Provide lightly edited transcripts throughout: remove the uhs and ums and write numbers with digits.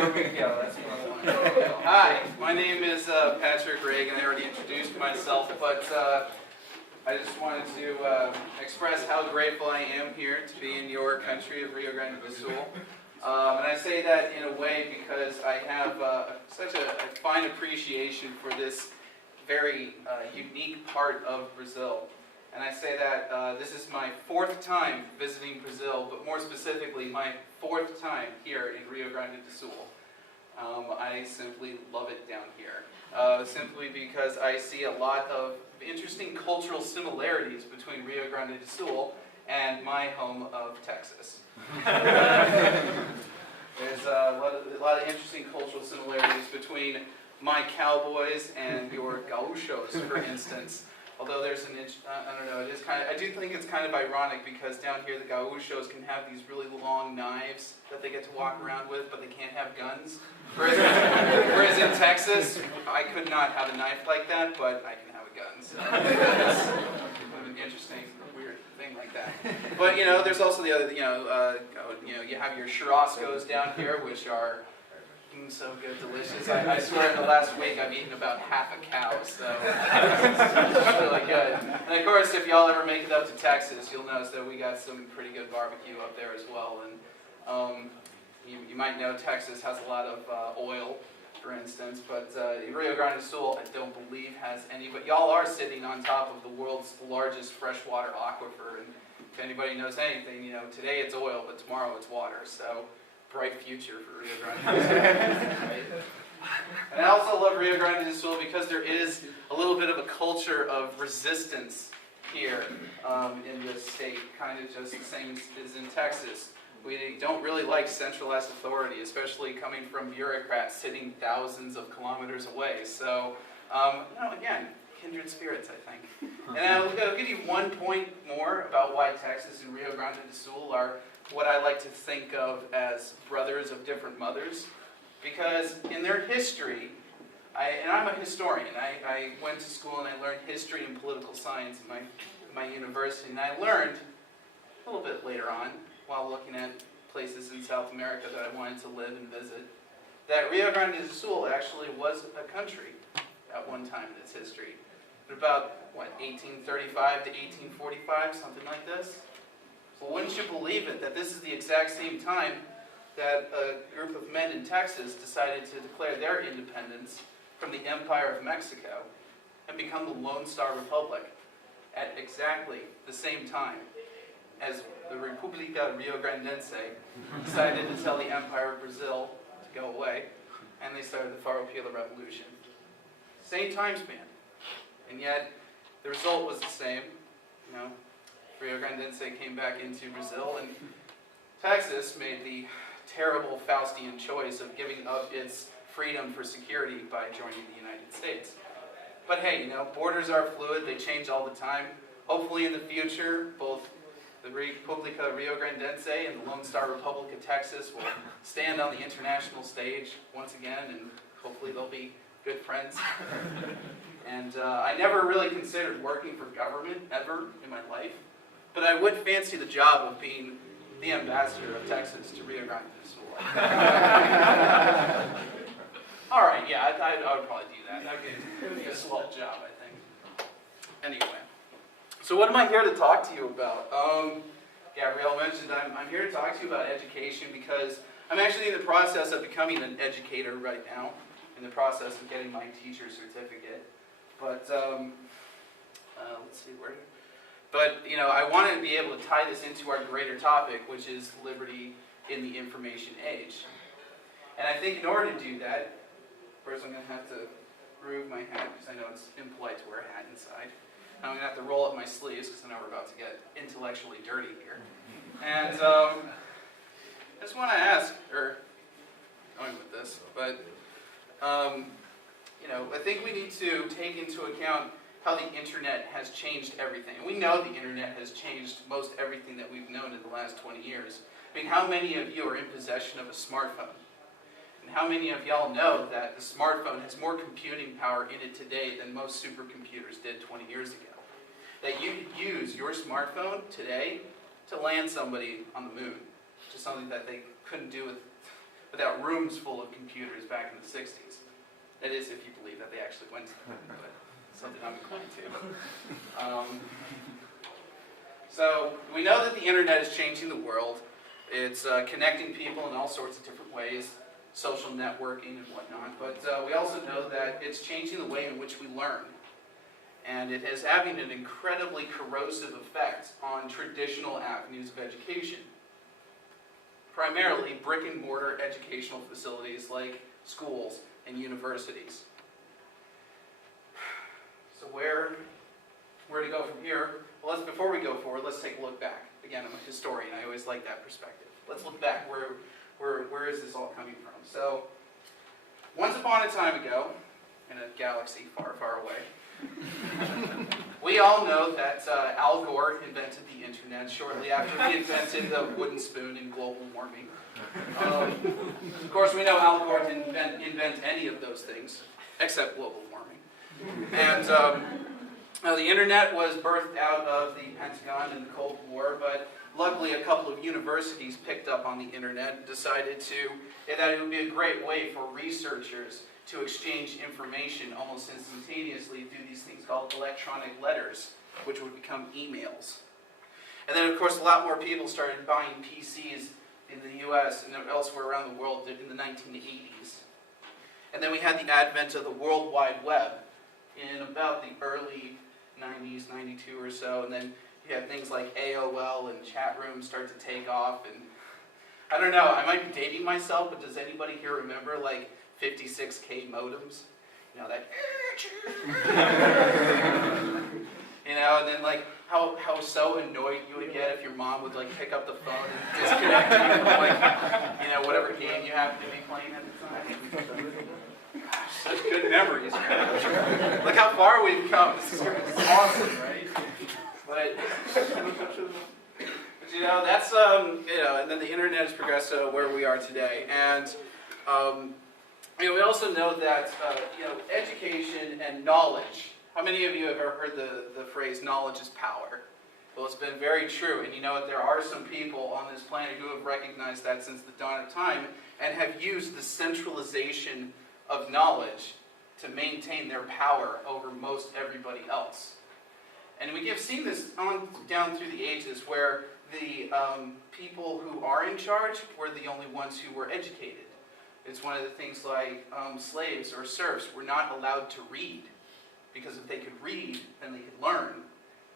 There we go. That's what I want. Hi, my name is Patrick Reagan. I already introduced myself, but I just wanted to express how grateful I am here to be in your country of Rio Grande do Sul. And I say that in a way because I have such a fine appreciation for this very unique part of Brazil. And I say that this is my fourth time visiting Brazil, but more specifically, my fourth time here in Rio Grande do Sul. I simply love it down here, simply because I see a lot of interesting cultural similarities between Rio Grande do Sul and my home of Texas. There's a lot of interesting cultural similarities between my cowboys and your gauchos, for instance. Although there's I don't know, I do think it's kind of ironic because down here the gauchos can have these really long knives that they get to walk around with, but they can't have guns. Whereas in Texas, I could not have a knife like that, but I can have a gun. So it's kind of an interesting, weird thing like that. But there's also the other, you have your churrascos down here, which are so good, delicious. I swear in the last week I've eaten about half a cow, so it's really good. And of course, if y'all ever make it up to Texas, you'll notice that we got some pretty good barbecue up there as well. And you might know Texas has a lot of oil, for instance, but Rio Grande do Sul I don't believe has any, but y'all are sitting on top of the world's largest freshwater aquifer, and if anybody knows anything, today it's oil, but tomorrow it's water, so bright future for Rio Grande do Sul. Right? And I also love Rio Grande do Sul because there is a little bit of a culture of resistance here in this state, kind of just the same as in Texas. We don't really like centralized authority, especially coming from bureaucrats sitting thousands of kilometers away. So, again, kindred spirits, I think. And I'll give you 1 point more about why Texas and Rio Grande do Sul are what I like to think of as brothers of different mothers, because in their history, and I'm a historian, I went to school and I learned history and political science in my university, and I learned a little bit later on, while looking at places in South America that I wanted to live and visit, that Rio Grande do Sul actually was a country at one time in its history. About, 1835 to 1845, something like this? Well, wouldn't you believe it that this is the exact same time that a group of men in Texas decided to declare their independence from the Empire of Mexico and become the Lone Star Republic at exactly the same time as the República Rio-Grandense decided to tell the Empire of Brazil to go away, and they started the Farroupilha Revolution. Same time span, and yet the result was the same. Rio Grandense came back into Brazil, and Texas made the terrible Faustian choice of giving up its freedom for security by joining the United States. But hey, borders are fluid, they change all the time. Hopefully in the future, both the República Rio-Grandense and the Lone Star Republic of Texas will stand on the international stage once again, and hopefully they'll be good friends. And I never really considered working for government ever in my life, but I would fancy the job of being the ambassador of Texas to Rio Grande do Sul. All right, yeah, I would probably do that. That would be a swell job, I think. Anyway. So what am I here to talk to you about? Gabrielle mentioned I'm here to talk to you about education because I'm actually in the process of becoming an educator right now, in the process of getting my teacher's certificate. But, let's see, where... But, I wanted to be able to tie this into our greater topic, which is liberty in the information age. And I think in order to do that, first I'm going to have to remove my hat, because I know it's impolite to wear a hat inside. I'm going to have to roll up my sleeves because I know we're about to get intellectually dirty here. And I just want to ask, or going with this, but I think we need to take into account how the internet has changed everything. And we know the internet has changed most everything that we've known in the last 20 years. I mean, how many of you are in possession of a smartphone? And how many of y'all know that the smartphone has more computing power in it today than most supercomputers did 20 years ago? That you could use your smartphone today to land somebody on the moon, which is something that they couldn't do with without rooms full of computers back in the 60s. That is, if you believe that they actually went to them, but something I'm inclined to. So we know that the internet is changing the world. It's connecting people in all sorts of different ways, social networking and whatnot. But we also know that it's changing the way in which we learn. And it is having an incredibly corrosive effect on traditional avenues of education. Primarily brick and mortar educational facilities like schools and universities. So where to go from here? Well, before we go forward, let's take a look back. Again, I'm a historian. I always like that perspective. Let's look back. Where is this all coming from? So, once upon a time ago, in a galaxy far, far away, we all know that Al Gore invented the internet shortly after he invented the wooden spoon and global warming. Of course, we know Al Gore didn't invent any of those things, except global warming. And the internet was birthed out of the Pentagon in the Cold War, but luckily a couple of universities picked up on the internet and decided that it would be a great way for researchers to exchange information almost instantaneously through these things called electronic letters, which would become emails. And then, of course, a lot more people started buying PCs in the US and elsewhere around the world in the 1980s. And then we had the advent of the World Wide Web in about the early 90s, 92 or so, and then you had things like AOL and chat rooms start to take off, and I don't know, I might be dating myself, but does anybody here remember like 56K modems? You know, that you know, and then like how so annoyed you would get if your mom would like pick up the phone and disconnect you from like, you know, whatever game you happen to be playing at the time. Such good memories. Look how far we've come. This is awesome, right? But you know, that's you know, and then the internet has progressed to where we are today. And you know, we also know that you know, education and knowledge. How many of you have ever heard the phrase "knowledge is power"? Well, it's been very true, and you know what? There are some people on this planet who have recognized that since the dawn of time and have used the centralization of knowledge to maintain their power over most everybody else. And we have seen this on down through the ages where the people who are in charge were the only ones who were educated. It's one of the things like slaves or serfs were not allowed to read, because if they could read, then they could learn,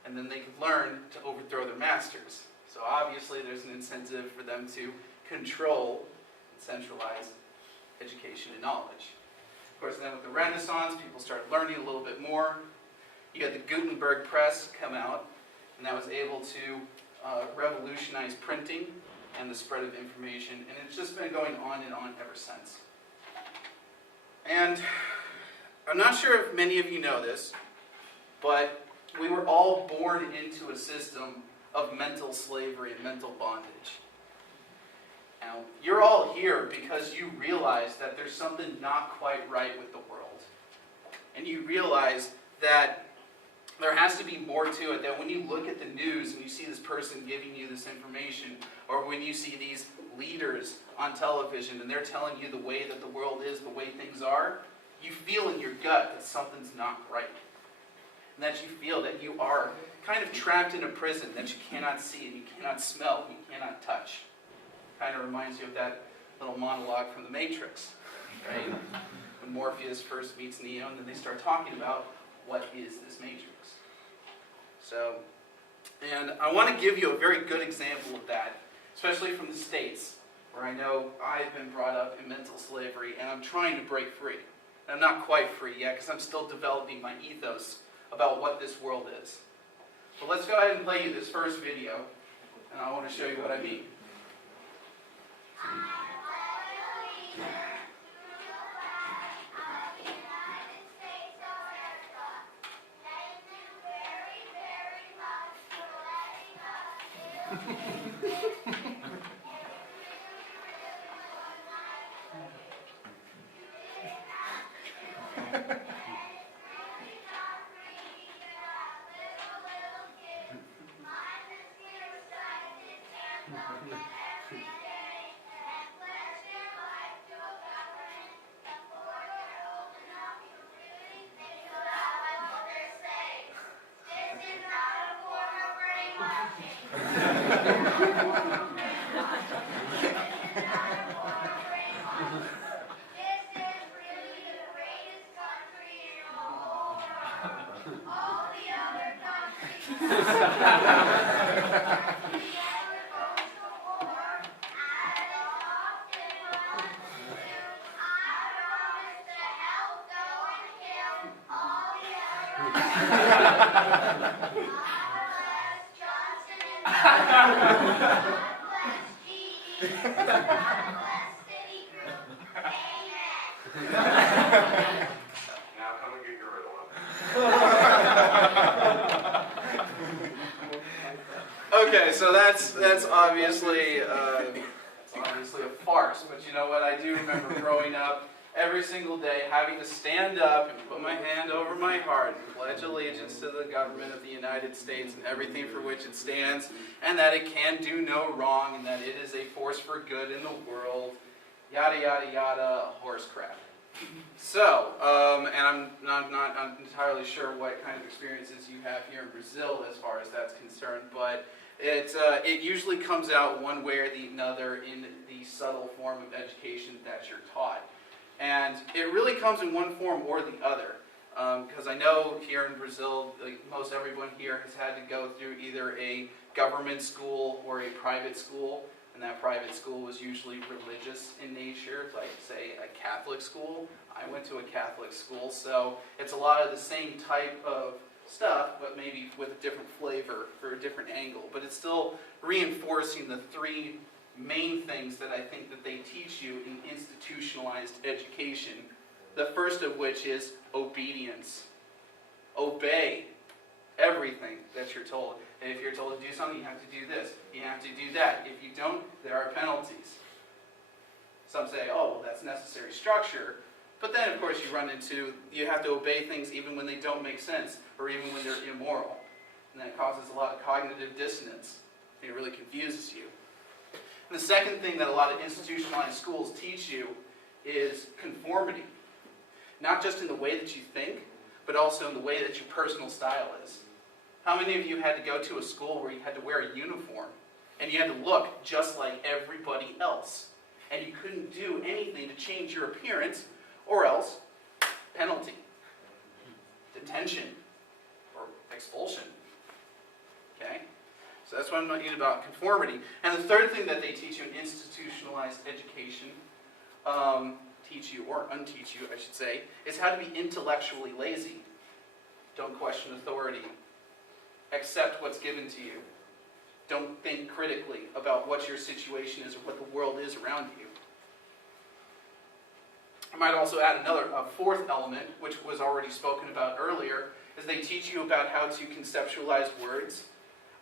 and then they could learn to overthrow their masters. So obviously there's an incentive for them to control and centralize education and knowledge. Of course, then with the Renaissance, people started learning a little bit more. You had the Gutenberg press come out, and that was able to revolutionize printing and the spread of information, and it's just been going on and on ever since. And I'm not sure if many of you know this, but we were all born into a system of mental slavery and mental bondage. Now, you're all here because you realize that there's something not quite right with the world. And you realize that there has to be more to it, that when you look at the news and you see this person giving you this information, or when you see these leaders on television and they're telling you the way that the world is, the way things are, you feel in your gut that something's not right. And that you feel that you are kind of trapped in a prison that you cannot see and you cannot smell and you cannot touch. Kind of reminds you of that little monologue from The Matrix, right? When Morpheus first meets Neo, and then they start talking about what is this Matrix. So, and I want to give you a very good example of that, especially from the States, where I know I've been brought up in mental slavery, and I'm trying to break free. And I'm not quite free yet, because I'm still developing my ethos about what this world is. But let's go ahead and play you this first video, and I want to show you what I mean. Now come and get your riddle up. Okay, so that's obviously a farce. But you know what? I do remember growing up every single day having to stand up and put my hand over my heart and pledge allegiance to the government of the United States and everything for which it stands, and that it can do no wrong, and that it is a force for good in the world. Yada yada yada, horse crap. So, and I'm not entirely sure what kind of experiences you have here in Brazil as far as that's concerned, but it usually comes out one way or the other in the subtle form of education that you're taught. And it really comes in one form or the other. Because I know here in Brazil, like most everyone here has had to go through either a government school or a private school. And that private school was usually religious in nature, like say a Catholic school. I went to a Catholic school, so it's a lot of the same type of stuff, but maybe with a different flavor for a different angle. But it's still reinforcing the three main things that I think that they teach you in institutionalized education. The first of which is obedience. Obey everything that you're told. And if you're told to do something, you have to do this. You have to do that. If you don't, there are penalties. Some say, oh, well, that's necessary structure. But then, of course, you have to obey things even when they don't make sense, or even when they're immoral. And that causes a lot of cognitive dissonance. It really confuses you. And the second thing that a lot of institutionalized schools teach you is conformity. Not just in the way that you think, but also in the way that your personal style is. How many of you had to go to a school where you had to wear a uniform, and you had to look just like everybody else, and you couldn't do anything to change your appearance, or else penalty, detention, or expulsion? Okay? So that's what I'm talking about, conformity. And the third thing that they teach you in institutionalized education, teach you, or unteach you, I should say, is how to be intellectually lazy. Don't question authority. Accept what's given to you. Don't think critically about what your situation is or what the world is around you. I might also add a fourth element, which was already spoken about earlier, is they teach you about how to conceptualize words.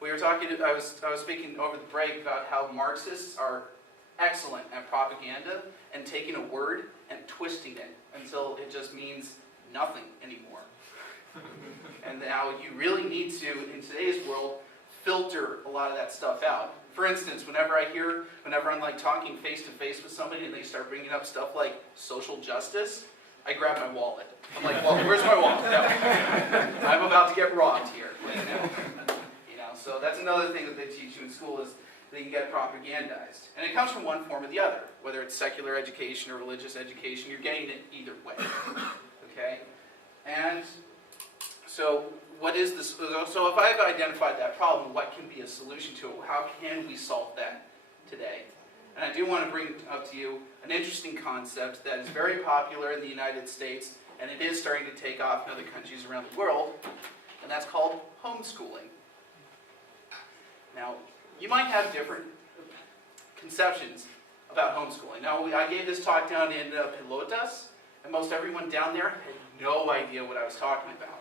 I was speaking over the break about how Marxists are excellent at propaganda and taking a word and twisting it until it just means nothing anymore. And now you really need to, in today's world, filter a lot of that stuff out. For instance, whenever I'm like talking face to face with somebody and they start bringing up stuff like social justice, I grab my wallet. I'm like, well, where's my wallet? No. I'm about to get robbed here. So that's another thing that they teach you in school is that you get propagandized. And it comes from one form or the other. Whether it's secular education or religious education, you're getting it either way. Okay? And so what is this? So if I've identified that problem, what can be a solution to it? How can we solve that today? And I do want to bring up to you an interesting concept that is very popular in the United States, and it is starting to take off in other countries around the world, and that's called homeschooling. Now, you might have different conceptions about homeschooling. Now, I gave this talk down in Pelotas, and most everyone down there had no idea what I was talking about.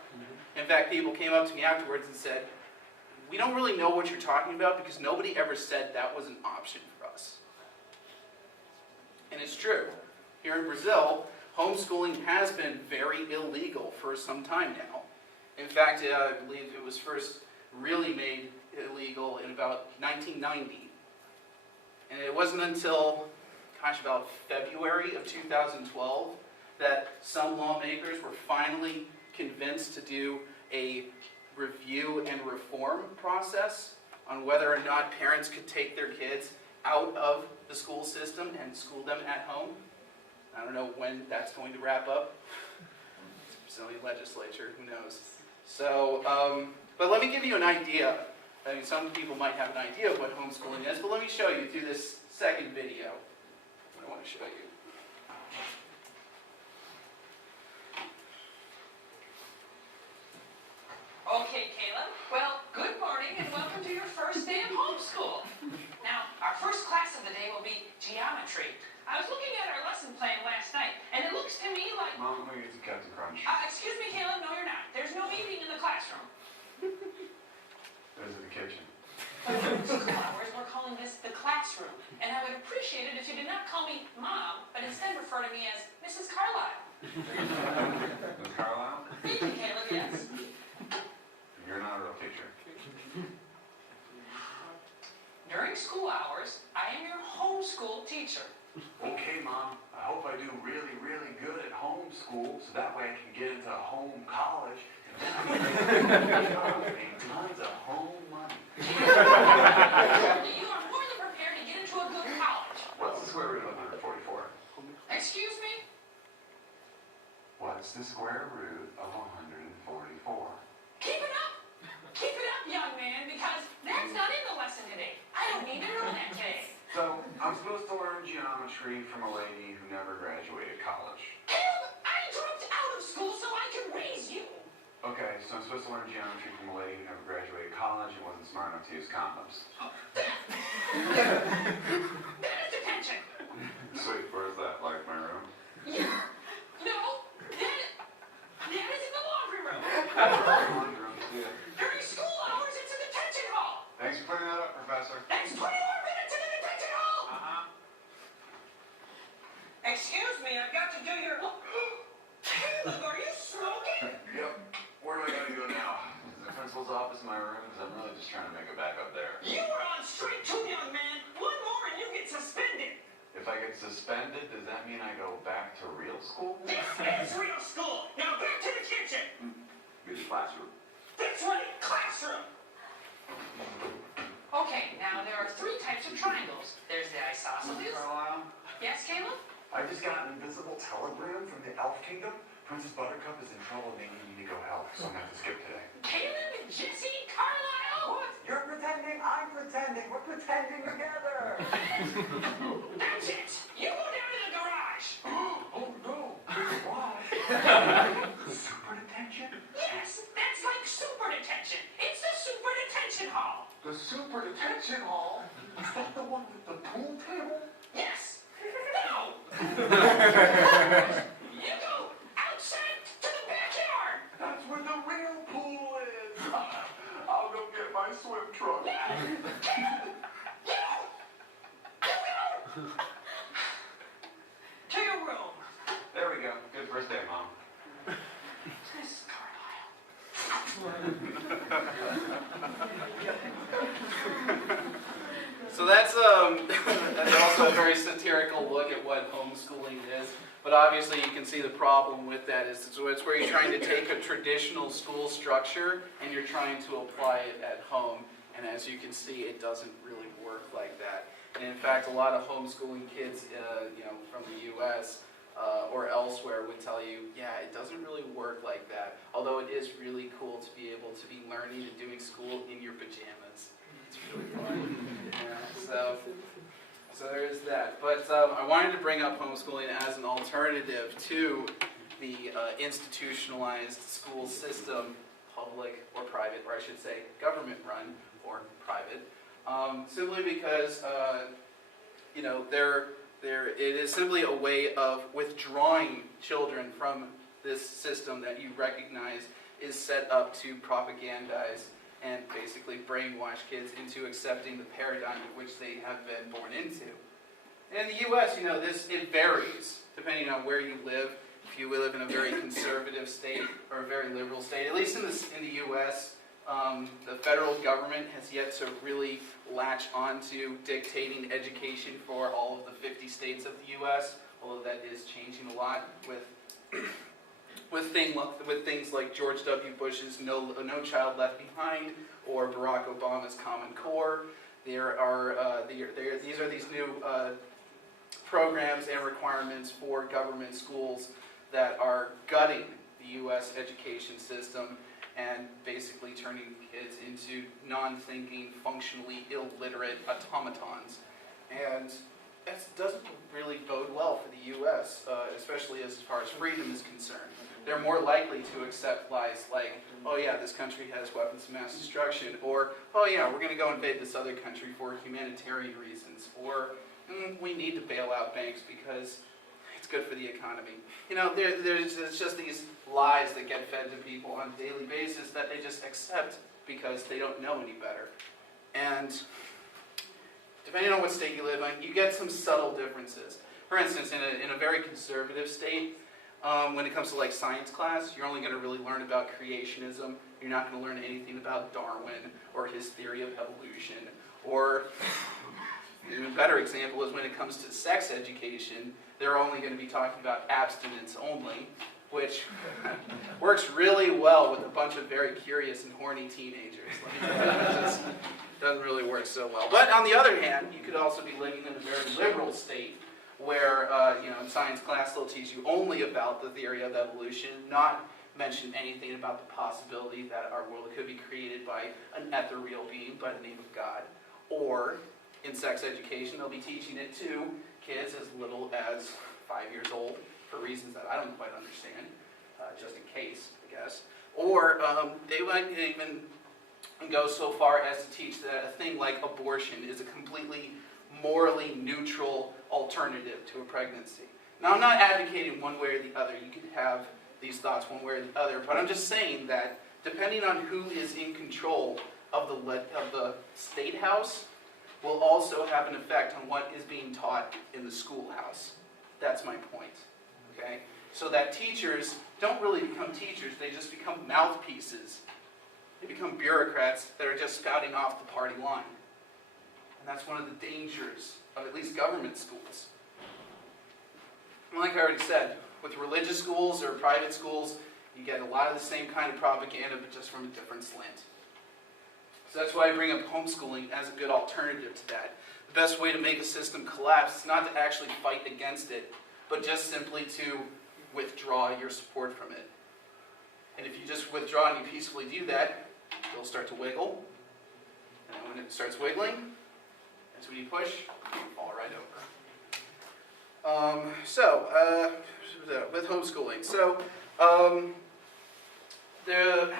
In fact, people came up to me afterwards and said, we don't really know what you're talking about because nobody ever said that was an option for us. And it's true. Here in Brazil, homeschooling has been very illegal for some time now. In fact, I believe it was first really made illegal in about 1990. And it wasn't until, about February of 2012 that some lawmakers were finally convinced to do a review and reform process on whether or not parents could take their kids out of the school system and school them at home. I don't know when that's going to wrap up. It's a Brazilian legislature, who knows. So, but let me give you an idea. I mean, some people might have an idea of what homeschooling is, but let me show you through this second video what I want to show you. Okay, Caleb. Well, good morning and welcome to your first day of homeschool. Now, our first class of the day will be geometry. I was looking at our lesson plan last night, and it looks to me like... Mom, we get some Captain Crunch. Excuse me, Caleb. No, you're not. There's no eating in the classroom. There's in the kitchen. School hours, we're calling this the classroom. And I would appreciate it if you did not call me Mom, but instead refer to me as Mrs. Carlisle. Miss Carlisle? Thank you, Caleb, yes. You're not a real teacher. During school hours, I am your homeschool teacher. Okay, Mom. I hope I do really, really good at homeschool, so that way I can get into home college, and then I can make tons of home money. You are more than prepared to get into a good college. What's the square root of 144? Excuse me? What's the square root of 144? Keep it up! Keep it up, young man, because that's not in the lesson today. I don't need to know that today. So, I'm supposed to learn geometry from a lady who never graduated college. Caleb, I dropped out of school so I could raise you. Okay, so I'm supposed to learn geometry from a lady who never graduated college and wasn't smart enough to use condoms. That is detention. Sweet, where's that? Like my room? Yeah. No, that is in the laundry room. Laundry room, yeah. During school hours, it's a detention hall. Thanks for clearing that up, Professor. That's 20 more minutes in the detention hall. Excuse me, I've got to do your... Caleb, are you smoking? Yep. Where do I gotta go now? Is the principal's office in my room? Because I'm really just trying to make it back up there. You are on strike two, young man. One more and you get suspended. If I get suspended, does that mean I go back to real school? This is real school. Now back to the kitchen. Be the classroom. That's right, classroom. Okay, now there are three types of triangles. There's the isosceles. Carlisle? Yes, Caleb? I just got an invisible telegram from the Elf Kingdom. Princess Buttercup is in trouble and they need me to go help, so I'm gonna have to skip today. Caleb, Jesse, Carlisle. What? You're pretending, I'm pretending. We're pretending together. That's it. You go down to the garage. Oh no. Why? Super detention? Yes, that's like super detention. It's the super detention hall. The super detention hall? Is that the one with the pool table? Yes. No. You go outside to the backyard. That's where the real pool is. I'll go get my swim trunk. You go. To your room. There we go. Good first day, Mom. Mrs. Carlisle. So that's also a very satirical look at what homeschooling is. But obviously you can see the problem with that is it's where you're trying to take a traditional school structure and you're trying to apply it at home. And as you can see, it doesn't really work like that. And in fact, a lot of homeschooling kids, from the U.S. Or elsewhere would tell you, yeah, it doesn't really work like that. Although it is really cool to be able to be learning and doing school in your pajamas. It's really fun. Yeah, so there is that. But I wanted to bring up homeschooling as an alternative to the institutionalized school system, public or private, or I should say government run or private, simply because it is simply a way of withdrawing children from this system that you recognize is set up to propagandize and basically brainwash kids into accepting the paradigm in which they have been born into. And in the U.S., it varies depending on where you live. If you live in a very conservative state or a very liberal state, at least in the U.S., the federal government has yet to really latch onto dictating education for all of the 50 states of the U.S., although that is changing a lot with with things like George W. Bush's No Child Left Behind or Barack Obama's Common Core. These are these new programs and requirements for government schools that are gutting the U.S. education system and basically turning kids into non-thinking, functionally illiterate automatons. And that doesn't really bode well for the U.S., especially as far as freedom is concerned. They're more likely to accept lies like, oh yeah, this country has weapons of mass destruction, or, oh yeah, we're going to go invade this other country for humanitarian reasons, or we need to bail out banks because it's good for the economy. You know, there's just these lies that get fed to people on a daily basis that they just accept because they don't know any better. And depending on what state you live in, you get some subtle differences. For instance, in a very conservative state, when it comes to like science class, you're only going to really learn about creationism. You're not going to learn anything about Darwin or his theory of evolution. Or a better example is when it comes to sex education, they're only going to be talking about abstinence only, which works really well with a bunch of very curious and horny teenagers. Let me tell you, it just doesn't really work so well. But on the other hand, you could also be living in a very liberal state where, in science class they'll teach you only about the theory of evolution, not mention anything about the possibility that our world could be created by an ethereal being by the name of God. Or, in sex education, they'll be teaching it to kids as little as 5 years old, for reasons that I don't quite understand, just in case, I guess. Or they might even go so far as to teach that a thing like abortion is a completely morally neutral alternative to a pregnancy. Now, I'm not advocating one way or the other. You could have these thoughts one way or the other, but I'm just saying that depending on who is in control of the state house will also have an effect on what is being taught in the schoolhouse. That's my point. Okay? So that teachers don't really become teachers, they just become mouthpieces. They become bureaucrats that are just spouting off the party line. And that's one of the dangers of at least government schools. And like I already said, with religious schools or private schools, you get a lot of the same kind of propaganda, but just from a different slant. So that's why I bring up homeschooling as a good alternative to that. The best way to make a system collapse is not to actually fight against it, but just simply to withdraw your support from it. And if you just withdraw and you peacefully do that, it'll start to wiggle. And then when it starts wiggling, that's when you push, you fall right over. With homeschooling. So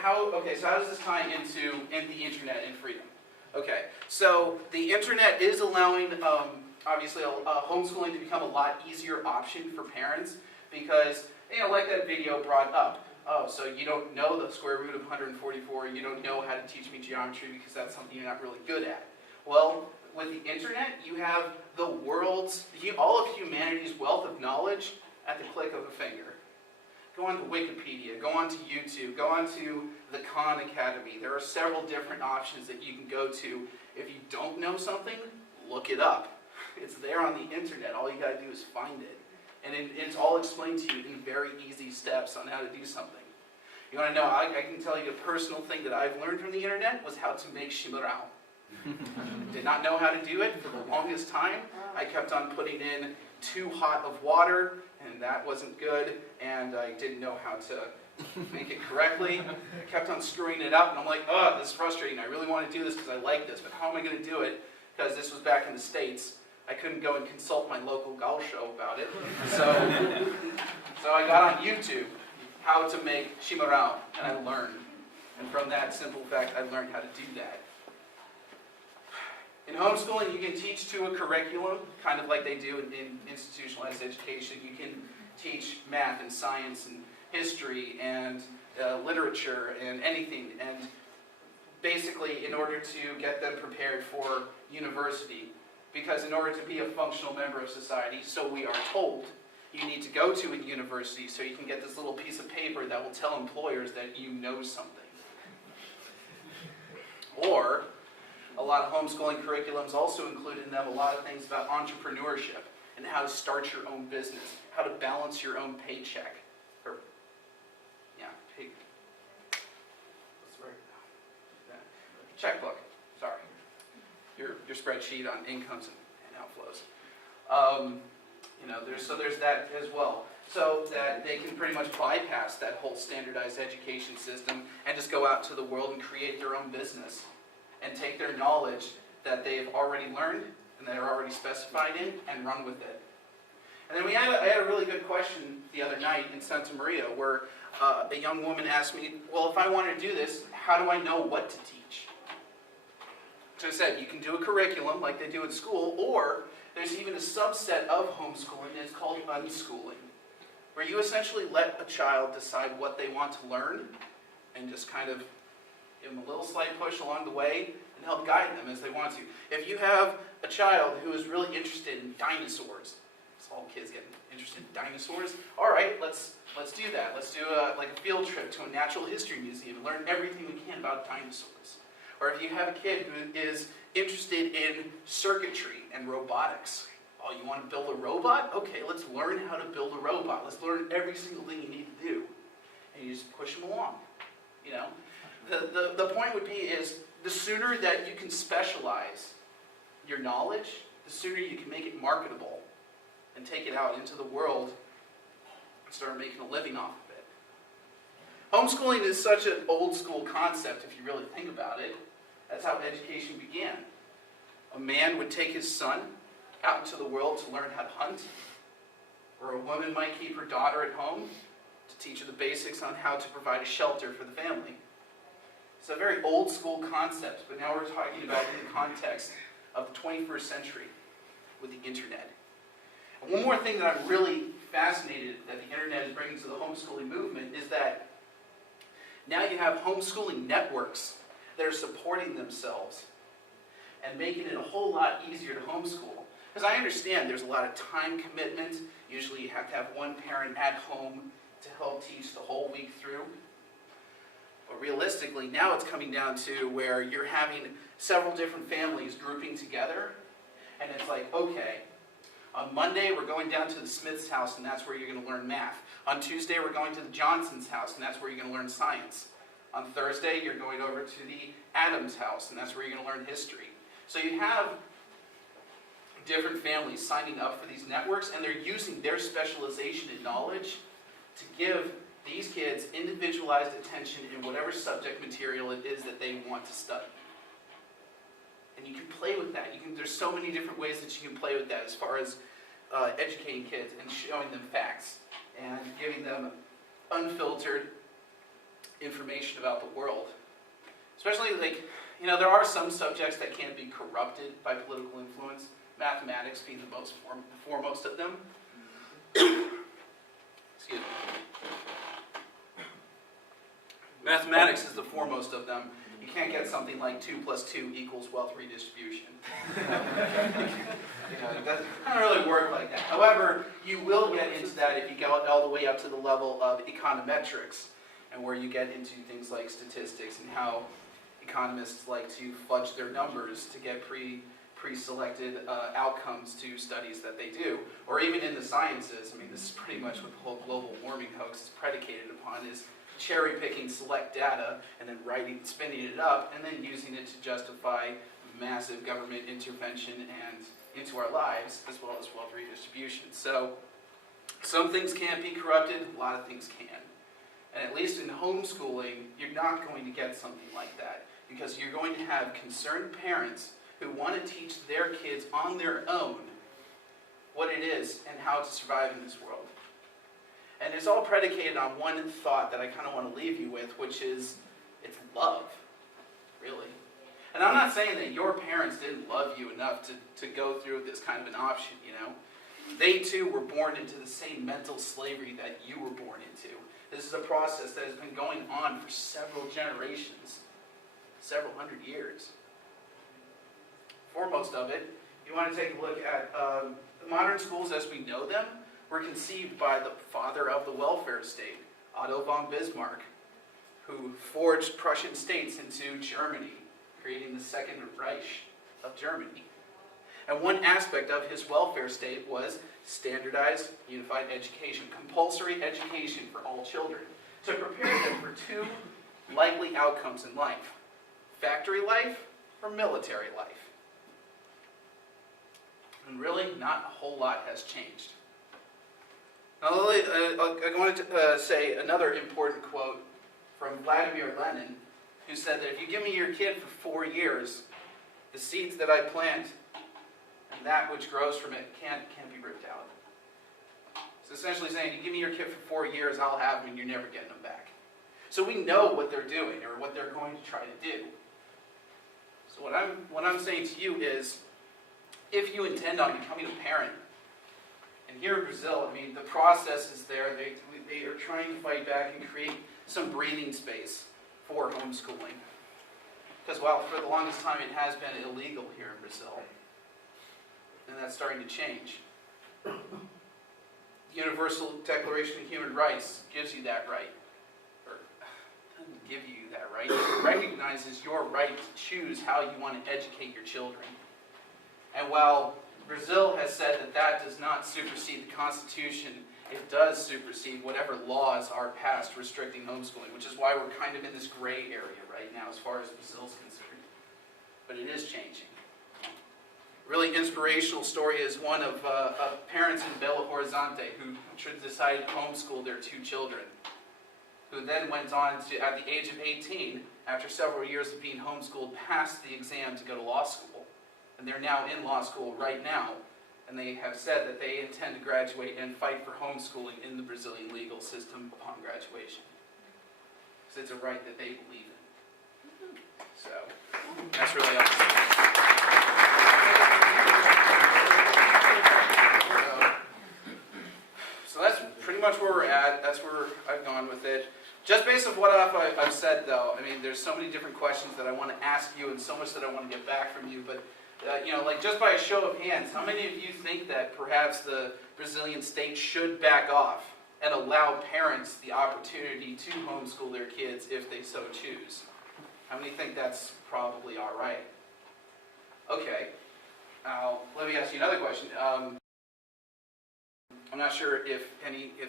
how does this tie into the internet and freedom? Okay, so the internet is allowing, obviously, homeschooling to become a lot easier option for parents because, like that video brought up, oh, so you don't know the square root of 144, you don't know how to teach me geometry because that's something you're not really good at. Well, with the internet, you have all of humanity's wealth of knowledge at the click of a finger. Go on to Wikipedia, go on to YouTube, go on to the Khan Academy. There are several different options that you can go to. If you don't know something, look it up. It's there on the internet. All you got to do is find it. And it's all explained to you in very easy steps on how to do something. You want to know, I can tell you a personal thing that I've learned from the internet was how to make shimarao. Did not know how to do it for the longest time. I kept on putting in too hot of water, and that wasn't good, and I didn't know how to make it correctly. I kept on screwing it up, and I'm like, oh, this is frustrating. I really want to do this because I like this, but how am I going to do it? Because this was back in the States. I couldn't go and consult my local gaosho about it. So I got on YouTube how to make shimarao, and I learned. And from that simple fact, I learned how to do that. In homeschooling, you can teach to a curriculum, kind of like they do in institutionalized education. You can teach math and science and history and literature and anything. And basically, in order to get them prepared for university, because in order to be a functional member of society, so we are told, you need to go to a university so you can get this little piece of paper that will tell employers that you know something. Or, a lot of homeschooling curriculums also include in them a lot of things about entrepreneurship and how to start your own business, how to balance your own paycheck, or checkbook, sorry. Your spreadsheet on incomes and outflows. There's that as well. So that they can pretty much bypass that whole standardized education system and just go out to the world and create their own business and take their knowledge that they've already learned and that are already specified in and run with it. And then I had a really good question the other night in Santa Maria where a young woman asked me, well, if I want to do this, how do I know what to teach? So I said, you can do a curriculum like they do at school, or there's even a subset of homeschooling, and it's called unschooling, where you essentially let a child decide what they want to learn and just kind of give them a little slight push along the way and help guide them as they want to. If you have a child who is really interested in dinosaurs, all kids get interested in dinosaurs, all right, let's do that. Let's do a field trip to a natural history museum and learn everything we can about dinosaurs. Or if you have a kid who is interested in circuitry and robotics, oh, you want to build a robot? Okay, let's learn how to build a robot. Let's learn every single thing you need to do. And you just push them along. You know, the point would be is the sooner that you can specialize your knowledge, the sooner you can make it marketable and take it out into the world and start making a living off of it. Homeschooling is such an old school concept if you really think about it. That's how education began. A man would take his son out into the world to learn how to hunt, or a woman might keep her daughter at home to teach her the basics on how to provide a shelter for the family. It's a very old school concept, but now we're talking about it in the context of the 21st century with the internet. And one more thing that I'm really fascinated that the internet is bringing to the homeschooling movement is that now you have homeschooling networks that are supporting themselves and making it a whole lot easier to homeschool. Because I understand there's a lot of time commitment. Usually you have to have one parent at home to help teach the whole week through. But realistically, now it's coming down to where you're having several different families grouping together, and it's like, okay, on Monday we're going down to the Smith's house, and that's where you're going to learn math. On Tuesday we're going to the Johnson's house, and that's where you're going to learn science. On Thursday you're going over to the Adams house, and that's where you're going to learn history. So you have different families signing up for these networks, and they're using their specialization in knowledge to give these kids individualized attention in whatever subject material it is that they want to study. And you can play with that. There's so many different ways that you can play with that as far as educating kids and showing them facts and giving them unfiltered information about the world. Especially there are some subjects that can be corrupted by political influence, mathematics being the foremost of them. Excuse me. Mathematics is the foremost of them. You can't get something like 2 + 2 = wealth redistribution. It doesn't really work like that. However, you will get into that if you go all the way up to the level of econometrics, and where you get into things like statistics and how economists like to fudge their numbers to get pre-selected outcomes to studies that they do. Or even in the sciences, this is pretty much what the whole global warming hoax is predicated upon, is cherry-picking select data and then spinning it up and then using it to justify massive government intervention and into our lives, as well as wealth redistribution. So some things can't be corrupted, a lot of things can. And at least in homeschooling, you're not going to get something like that, because you're going to have concerned parents who want to teach their kids on their own what it is and how to survive in this world. And it's all predicated on one thought that I kind of want to leave you with, which is, it's love, really. And I'm not saying that your parents didn't love you enough to go through this kind of an option, They too were born into the same mental slavery that you were born into. This is a process that has been going on for several generations, several hundred years. Foremost of it, you want to take a look at the modern schools as we know them were conceived by the father of the welfare state, Otto von Bismarck, who forged Prussian states into Germany, creating the Second Reich of Germany. And one aspect of his welfare state was standardized, unified education, compulsory education for all children, to prepare them for two likely outcomes in life: factory life or military life? And really, not a whole lot has changed. Now, I wanted to say another important quote from Vladimir Lenin, who said that if you give me your kid for 4 years, the seeds that I plant and that which grows from it can't be ripped out. It's essentially saying, you give me your kid for 4 years, I'll have them and you're never getting them back. So we know what they're doing or what they're going to try to do. So what I'm saying to you is, if you intend on becoming a parent, and here in Brazil, I mean, the process is there. They are trying to fight back and create some breathing space for homeschooling. Because while for the longest time it has been illegal here in Brazil, and that's starting to change. The Universal Declaration of Human Rights gives you that right. Or doesn't give you that right. It recognizes your right to choose how you want to educate your children. And while Brazil has said that that does not supersede the Constitution, it does supersede whatever laws are passed restricting homeschooling, which is why we're kind of in this gray area right now as far as Brazil's concerned. But it is changing. A really inspirational story is one of parents in Belo Horizonte who decided to homeschool their 2 children, who then went on to, at the age of 18, after several years of being homeschooled, passed the exam to go to law school. And they're now in law school right now, and they have said that they intend to graduate and fight for homeschooling in the Brazilian legal system upon graduation. Because it's a right that they believe in. So, that's really awesome. So that's pretty much where we're at. That's where I've gone with it. Just based on what I've said, though, I mean, there's so many different questions that I want to ask you and so much that I want to get back from you, but like just by a show of hands, how many of you think that perhaps the Brazilian state should back off and allow parents the opportunity to homeschool their kids if they so choose? How many think that's probably all right? Okay. Now, let me ask you another question. I'm not sure if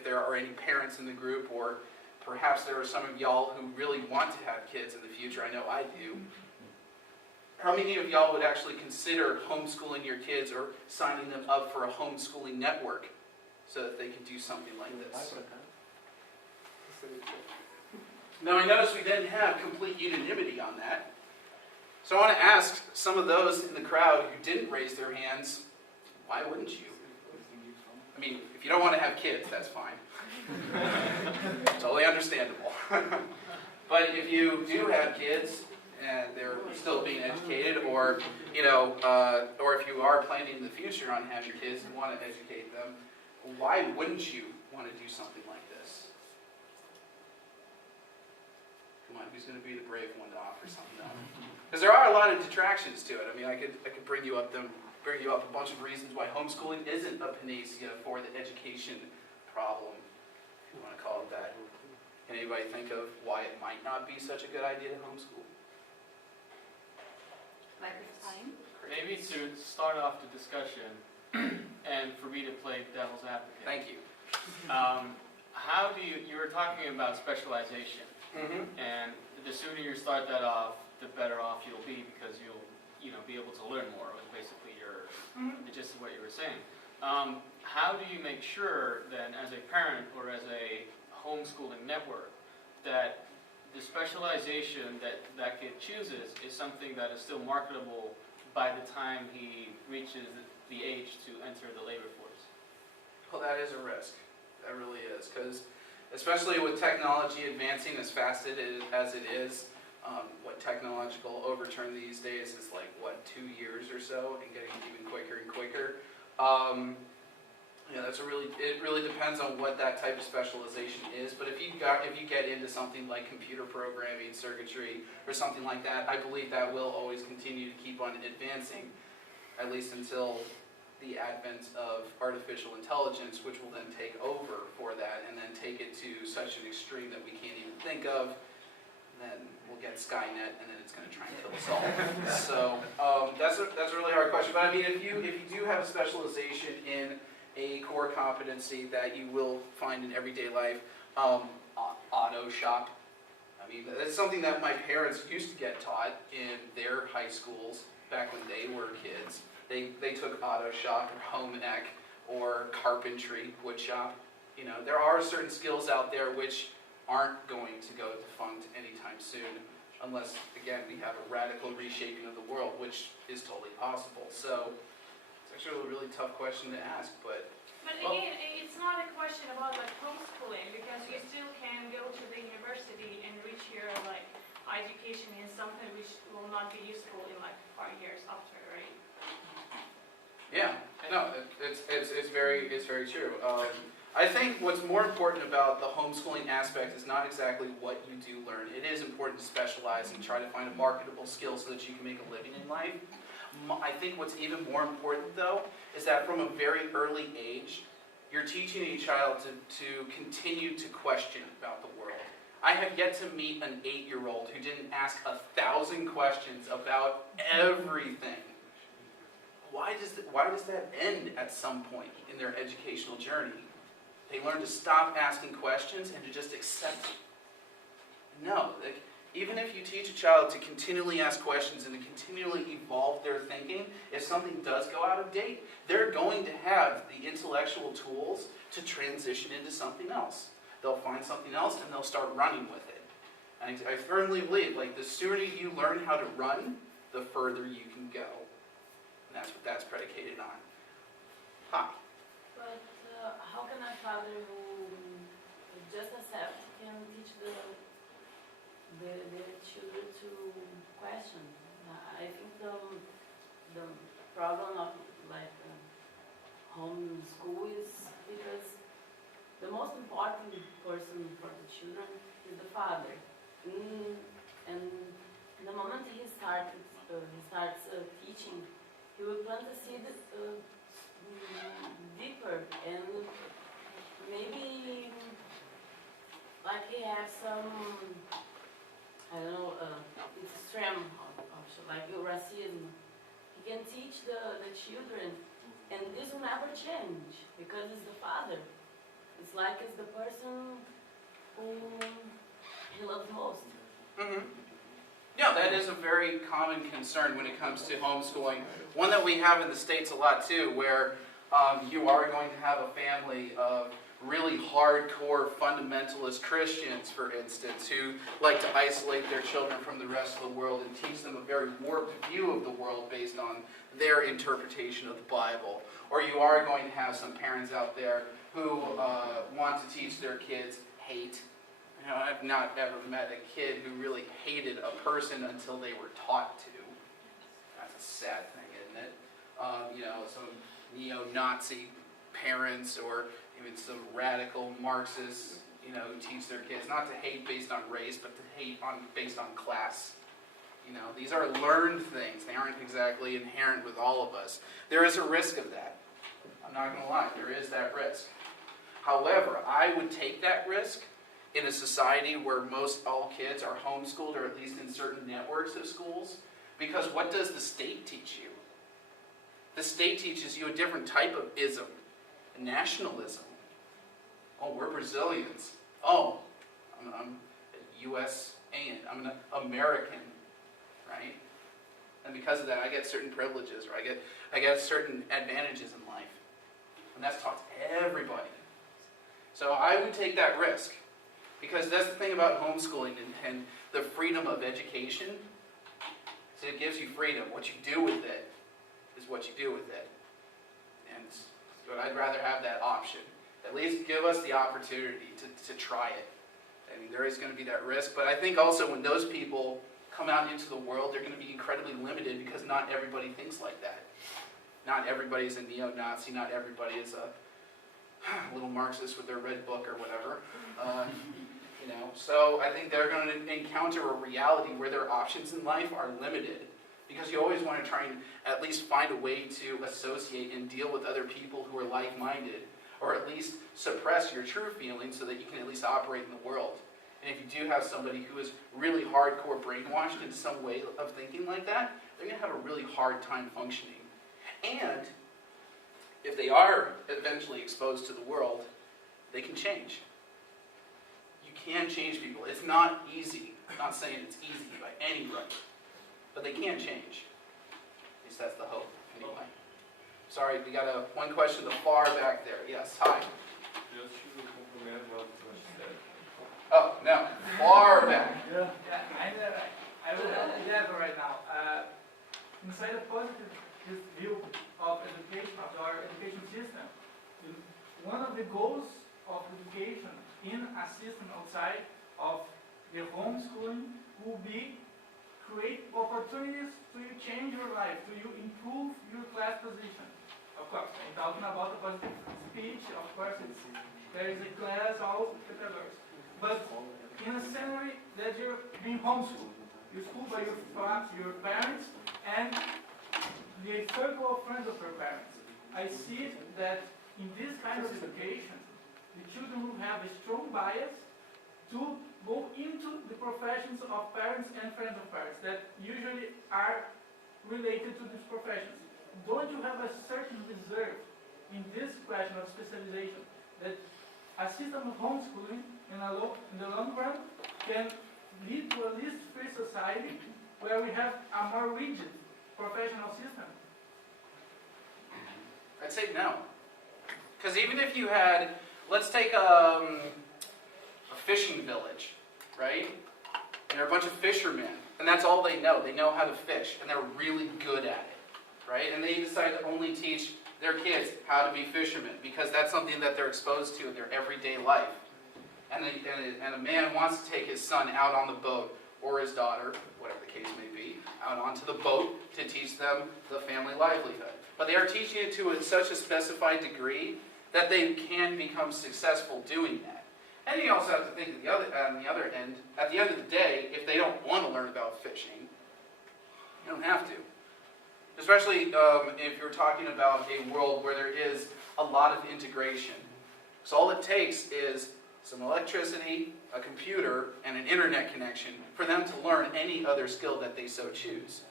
there are any parents in the group, or perhaps there are some of y'all who really want to have kids in the future. I know I do. How many of y'all would actually consider homeschooling your kids or signing them up for a homeschooling network so that they can do something like this? Now, I noticed we didn't have complete unanimity on that. So I want to ask some of those in the crowd who didn't raise their hands, why wouldn't you? I mean, if you don't want to have kids, that's fine. Totally understandable. But if you do have kids, and they're still being educated, or or if you are planning in the future on having kids and want to educate them, why wouldn't you want to do something like this? Come on, who's going to be the brave one to offer something else? Because there are a lot of detractions to it. I mean, I could bring you up a bunch of reasons why homeschooling isn't a panacea for the education problem, if you want to call it that. Can anybody think of why it might not be such a good idea to homeschool? Maybe to start off the discussion, and for me to play devil's advocate. Thank you. How do you were talking about specialization, and the sooner you start that off, the better off you'll be, because you'll be able to learn more. Was basically the gist of what you were saying. How do you make sure then, as a parent or as a homeschooling network, that the specialization that kid chooses is something that is still marketable by the time he reaches the age to enter the labor force? Well, that is a risk. That really is, because especially with technology advancing as fast as it is, what technological overturn these days is like, 2 years or so, and getting even quicker and quicker. It really depends on what that type of specialization is. But if you get into something like computer programming, circuitry, or something like that, I believe that will always continue to keep on advancing, at least until the advent of artificial intelligence, which will then take over for that, and then take it to such an extreme that we can't even think of. Then we'll get Skynet, and then it's going to try and kill us all. So that's a really hard question. But I mean, if you do have a specialization in a core competency that you will find in everyday life, auto shop. I mean, that's something that my parents used to get taught in their high schools back when they were kids. They took auto shop or home ec or carpentry, wood shop. You know, there are certain skills out there which aren't going to go defunct anytime soon, unless, again, we have a radical reshaping of the world, which is totally possible. So it's actually a really tough question to ask, but But again, it's not a question about like homeschooling, because you still can go to the university and reach your like education in something which will not be useful in like 5 years after, right? yeah, no, it's very true. I think what's more important about the homeschooling aspect is not exactly what you do learn. It is important to specialize and try to find a marketable skill so that you can make a living in life. I think what's even more important, though, is that from a very early age, you're teaching a child to continue to question about the world. I have yet to meet an 8-year-old who didn't ask 1,000 questions about everything. Why does that end at some point in their educational journey? They learn to stop asking questions and to just accept it. No, even if you teach a child to continually ask questions and to continually evolve their thinking, if something does go out of date, they're going to have the intellectual tools to transition into something else. They'll find something else and they'll start running with it. And I firmly believe, like, the sooner you learn how to run, the further you can go. And that's what that's predicated on. Hi. But how can a father who just accept can teach the children to question? I think the problem of like homeschool is because the most important person for the children is the father. And the moment he starts teaching, he will plant the seed deeper, and maybe like he has some, I don't know, it's extreme option, like racism. He can teach the children, and this will never change because it's the father. It's like it's the person who he loves most. Mm-hmm. Yeah, that is a very common concern when it comes to homeschooling. One that we have in the States a lot too, where you are going to have a family of really hardcore fundamentalist Christians, for instance, who like to isolate their children from the rest of the world and teach them a very warped view of the world based on their interpretation of the Bible. Or you are going to have some parents out there who want to teach their kids hate. You know, I've not ever met a kid who really hated a person until they were taught to. That's a sad thing, isn't it? You know, some neo-Nazi parents or even some radical Marxists, you know, who teach their kids not to hate based on race, but to hate based on class. You know, these are learned things. They aren't exactly inherent with all of us. There is a risk of that. I'm not going to lie, there is that risk. However, I would take that risk in a society where most all kids are homeschooled, or at least in certain networks of schools, because what does the state teach you? The state teaches you a different type of ism, nationalism. Oh, we're Brazilians. Oh, I'm a USAN. I'm an American, right? And because of that, I get certain privileges, or I get certain advantages in life, and that's taught to everybody. So I would take that risk. Because that's the thing about homeschooling and the freedom of education. So it gives you freedom. What you do with it is what you do with it. And but I'd rather have that option. At least give us the opportunity to try it. I mean, there is going to be that risk. But I think also when those people come out into the world, they're going to be incredibly limited because not everybody thinks like that. Not everybody is a neo-Nazi. Not everybody is a little Marxist with their red book or whatever. You know, so I think they're going to encounter a reality where their options in life are limited, because you always want to try and at least find a way to associate and deal with other people who are like-minded, or at least suppress your true feelings so that you can at least operate in the world. And if you do have somebody who is really hardcore brainwashed into some way of thinking like that, they're going to have a really hard time functioning. And if they are eventually exposed to the world, they can change. You can change people. It's not easy. I'm not saying it's easy by any right, but they can change. At least that's the hope, anyway. Sorry, we got one question in the far back there. Yes, hi. Just to complement what you said. Oh, no, far back. Yeah, I will elaborate now. Inside a positive view of education, of our education system, one of the goals of education in a system outside of the homeschooling will be create opportunities to you change your life, to you improve your class position. Of course, I'm talking about a positive speech, of course, there is a class, all categories. But in a scenario that you're being homeschooled, you're schooled by your parents and the circle of friends of your parents. I see that in this kind of education, the children will have a strong bias to go into the professions of parents and friends of parents that usually are related to these professions. Don't you have a certain reserve in this question of specialization that a system of homeschooling in the long run can lead to a least-free society where we have a more rigid professional system? I'd say no. Because even if you had, let's take a fishing village, right? And there are a bunch of fishermen, and that's all they know. They know how to fish, and they're really good at it, right? And they decide to only teach their kids how to be fishermen because that's something that they're exposed to in their everyday life. And a man wants to take his son out on the boat, or his daughter, whatever the case may be, out onto the boat to teach them the family livelihood. But they are teaching it to such a specified degree that they can become successful doing that. And you also have to think on the other end, at the end of the day, if they don't want to learn about fishing, you don't have to. Especially if you're talking about a world where there is a lot of integration. So all it takes is some electricity, a computer, and an internet connection for them to learn any other skill that they so choose.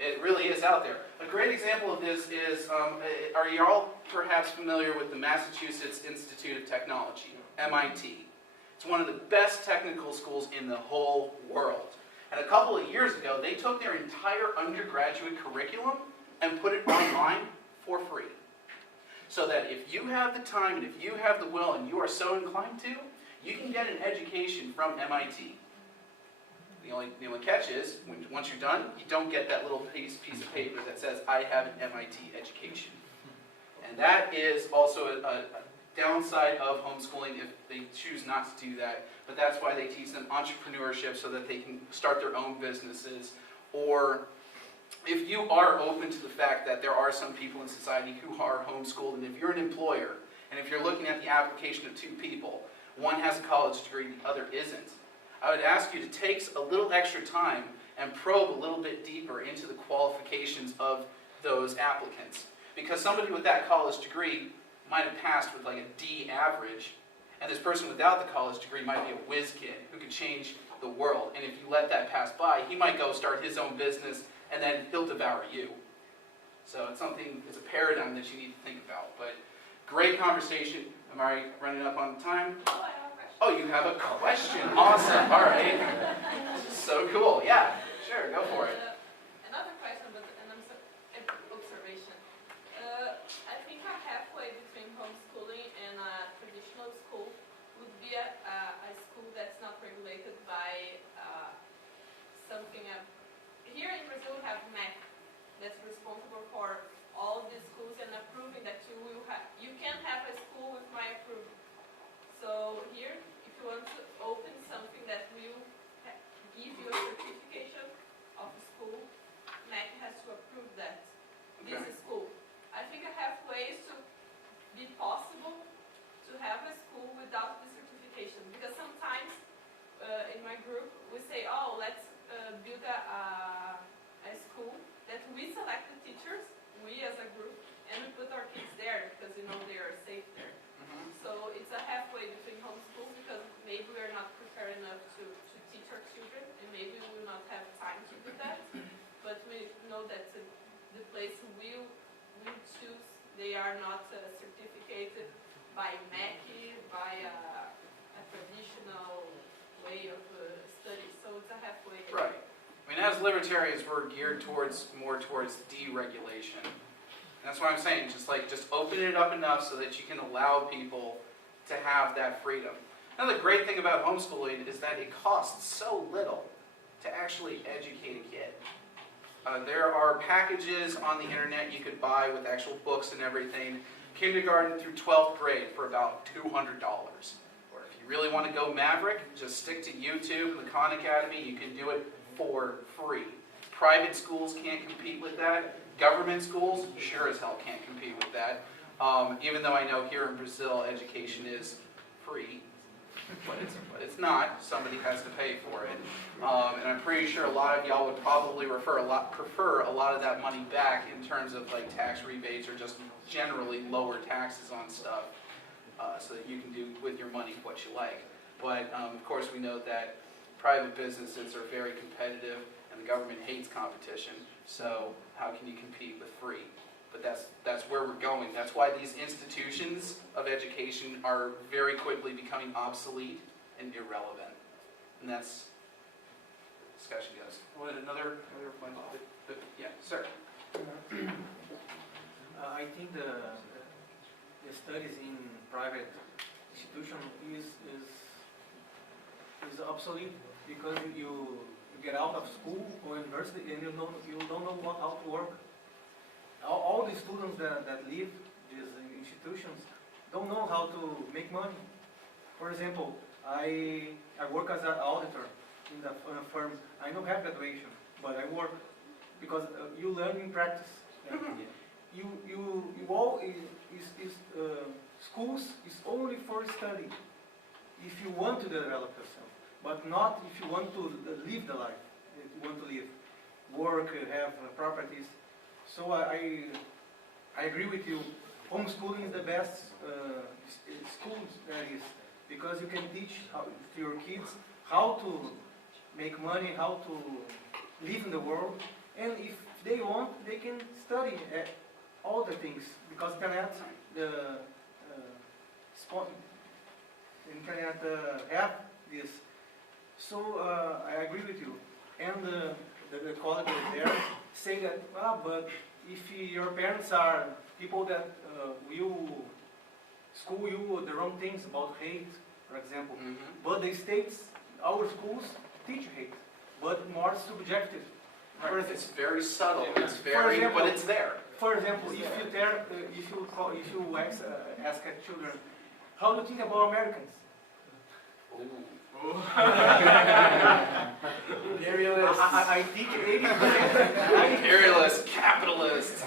It really is out there. A great example of this is, are you all perhaps familiar with the Massachusetts Institute of Technology, MIT? It's one of the best technical schools in the whole world. And a couple of years ago, they took their entire undergraduate curriculum and put it online for free. So that if you have the time and if you have the will and you are so inclined to, you can get an education from MIT. The only catch is, once you're done, you don't get that little piece of paper that says, I have an MIT education. And that is also a downside of homeschooling if they choose not to do that. But that's why they teach them entrepreneurship so that they can start their own businesses. Or if you are open to the fact that there are some people in society who are homeschooled, and if you're an employer, and if you're looking at the application of two people, one has a college degree, the other isn't, I would ask you to take a little extra time and probe a little bit deeper into the qualifications of those applicants. Because somebody with that college degree might have passed with like a D average, and this person without the college degree might be a whiz kid who could change the world. And if you let that pass by, he might go start his own business, and then he'll devour you. So it's a paradigm that you need to think about. But great conversation. Am I running up on time? Oh, I have a question. Oh, you have a question. Awesome. All right. So cool. Yeah, sure. Go for it. Another question, but an observation. I think a halfway between homeschooling and a traditional school would be a school that's not regulated by something. Here in Brazil, we have MEC that's responsible for all of the schools and approving that you can have a school with my approval. So here, if you want to open something that will give you a certification of a school, as libertarians, we're geared more towards deregulation. And that's what I'm saying, just open it up enough so that you can allow people to have that freedom. Another great thing about homeschooling is that it costs so little to actually educate a kid. There are packages on the internet you could buy with actual books and everything, kindergarten through 12th grade for about $200. Or if you really want to go maverick, just stick to YouTube and the Khan Academy, you can do it for free. Private schools can't compete with that. Government schools sure as hell can't compete with that. Even though I know here in Brazil education is free, but it's not. Somebody has to pay for it. And I'm pretty sure a lot of y'all would probably prefer a lot of that money back in terms of like tax rebates or just generally lower taxes on stuff so that you can do with your money what you like. But of course we know that private businesses are very competitive and the government hates competition. So how can you compete with free? But that's where we're going. That's why these institutions of education are very quickly becoming obsolete and irrelevant. And that's discussion goes. What another point? Yeah, sir. I think the studies in private institution is obsolete because you get out of school or university and you don't know how to work. All the students that leave these institutions don't know how to make money. For example, I work as an auditor in a firm. I don't have graduation, but I work because you learn in practice. Schools is only for study. If you want to develop yourself, but not if you want to live the life. If you want to live, work, have properties. So I agree with you. Homeschooling is the best school that is, because you can teach to your kids how to make money, how to live in the world, and if they want, they can study all the things, because internet have this. So I agree with you. And the colleague there say that, but if your parents are people that will school you the wrong things about hate, for example, but the states, our schools teach hate, but more subjective. Right. It's very subtle. It's very, example, but it's there. For example, if you ask children, how do you think about Americans? Imperialists. I think 80%. Imperialists, capitalists.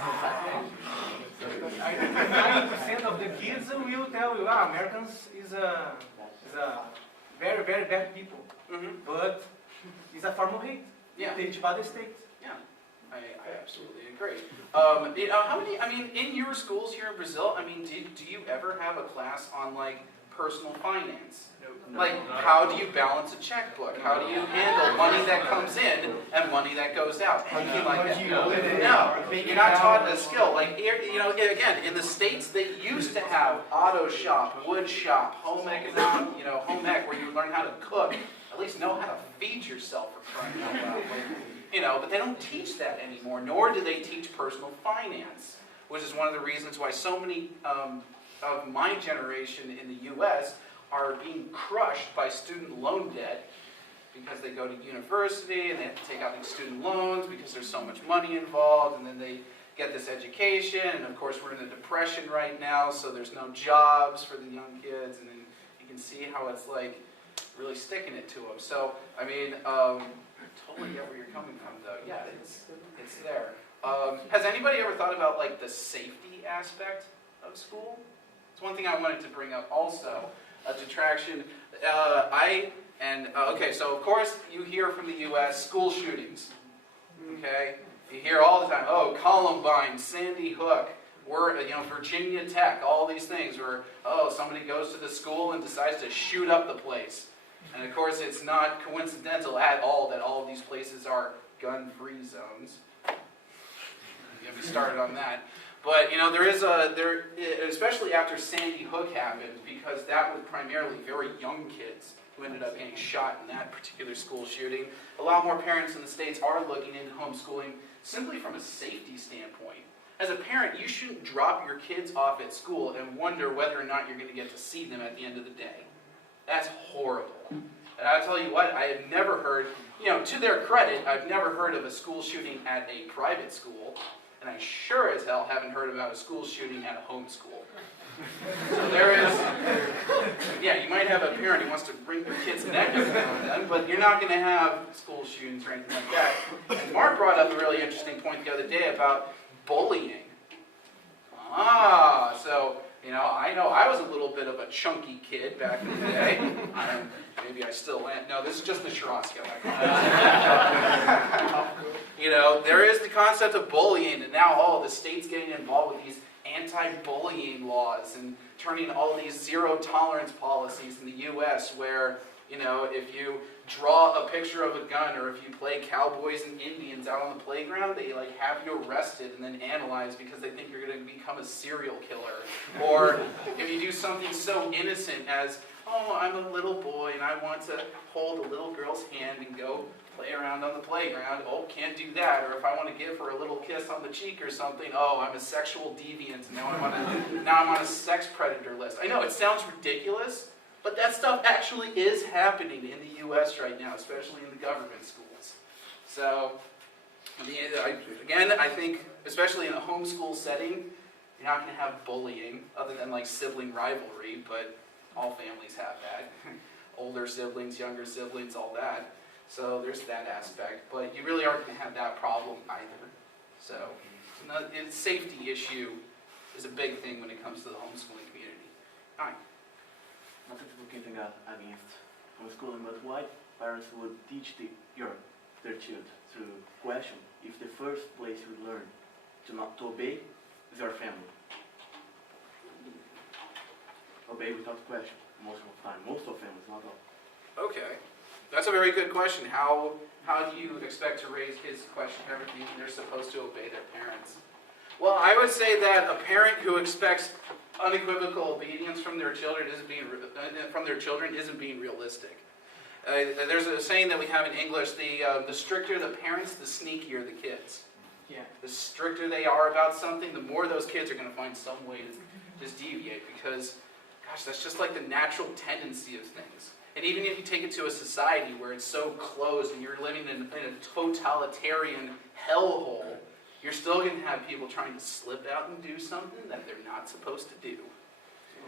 I think 90% of the kids will tell you, Americans is a very, very bad people. But it's a form of hate. Yeah. Teach by the state. Yeah, I absolutely agree. How many? I mean, in your schools here in Brazil, I mean, do you ever have a class on like personal finance? Like, how do you balance a checkbook? How do you handle money that comes in and money that goes out? Anything like that? No, you're not taught a skill. Like, again, in the States, they used to have auto shop, wood shop, home ec, home ec, where you learn how to cook, at least know how to feed yourself for crying out loud. But they don't teach that anymore, nor do they teach personal finance, which is one of the reasons why so many of my generation in the U.S. are being crushed by student loan debt because they go to university and they have to take out these student loans because there's so much money involved, and then they get this education, and of course we're in a depression right now, so there's no jobs for the young kids, and then you can see how it's like really sticking it to them. So, I mean, totally get where you're coming from though. Yeah, it's there. Has anybody ever thought about like the safety aspect of school? It's one thing I wanted to bring up also. A detraction. Okay, so of course you hear from the U.S. school shootings. Okay, you hear all the time. Oh, Columbine, Sandy Hook, Virginia Tech, all these things where somebody goes to the school and decides to shoot up the place. And of course, it's not coincidental at all that all of these places are gun-free zones. Get me started on that. But especially after Sandy Hook happened, because that was primarily very young kids who ended up getting shot in that particular school shooting. A lot more parents in the States are looking into homeschooling simply from a safety standpoint. As a parent, you shouldn't drop your kids off at school and wonder whether or not you're going to get to see them at the end of the day. That's horrible. And I'll tell you what, I have never heard, to their credit, I've never heard of a school shooting at a private school, and I sure as hell haven't heard about a school shooting at a home school. So there is, you might have a parent who wants to bring their kid's neck every now and then, but you're not going to have school shootings or anything like that. And Mark brought up a really interesting point the other day about bullying. So, I know I was a little bit of a chunky kid back in the day. Maybe I still am. No, this is just the churrasco. There is the concept of bullying, and now all the states getting involved with these anti-bullying laws and turning all these zero-tolerance policies in the U.S. where, if you draw a picture of a gun or if you play cowboys and Indians out on the playground, they have you arrested and then analyzed because they think you're going to become a serial killer. Or if you do something so innocent as, oh, I'm a little boy and I want to hold a little girl's hand and go play around on the playground. Oh, can't do that. Or if I want to give her a little kiss on the cheek or something, oh, I'm a sexual deviant. Now I'm on a sex predator list. I know it sounds ridiculous, but that stuff actually is happening in the U.S. right now, especially in the government schools. So, I think, especially in a homeschool setting, you're not going to have bullying, other than sibling rivalry, but all families have that. Older siblings, younger siblings, all that. So there's that aspect, but you really aren't going to have that problem either. So, the safety issue is a big thing when it comes to the homeschooling community. All right. Not that people can think against homeschooling, but why parents would teach their children to question if the first place you learn to obey is your family. Obey without question, most of the time. Most of families, not all. Okay. That's a very good question. How do you expect to raise kids to question everything when they're supposed to obey their parents? Well, I would say that a parent who expects unequivocal obedience from their children isn't being realistic. There's a saying that we have in English: the stricter the parents, the sneakier the kids. Yeah. The stricter they are about something, the more those kids are going to find some way to just deviate, because, gosh, that's just like the natural tendency of things. And even if you take it to a society where it's so closed and you're living in a totalitarian hellhole, you're still going to have people trying to slip out and do something that they're not supposed to do.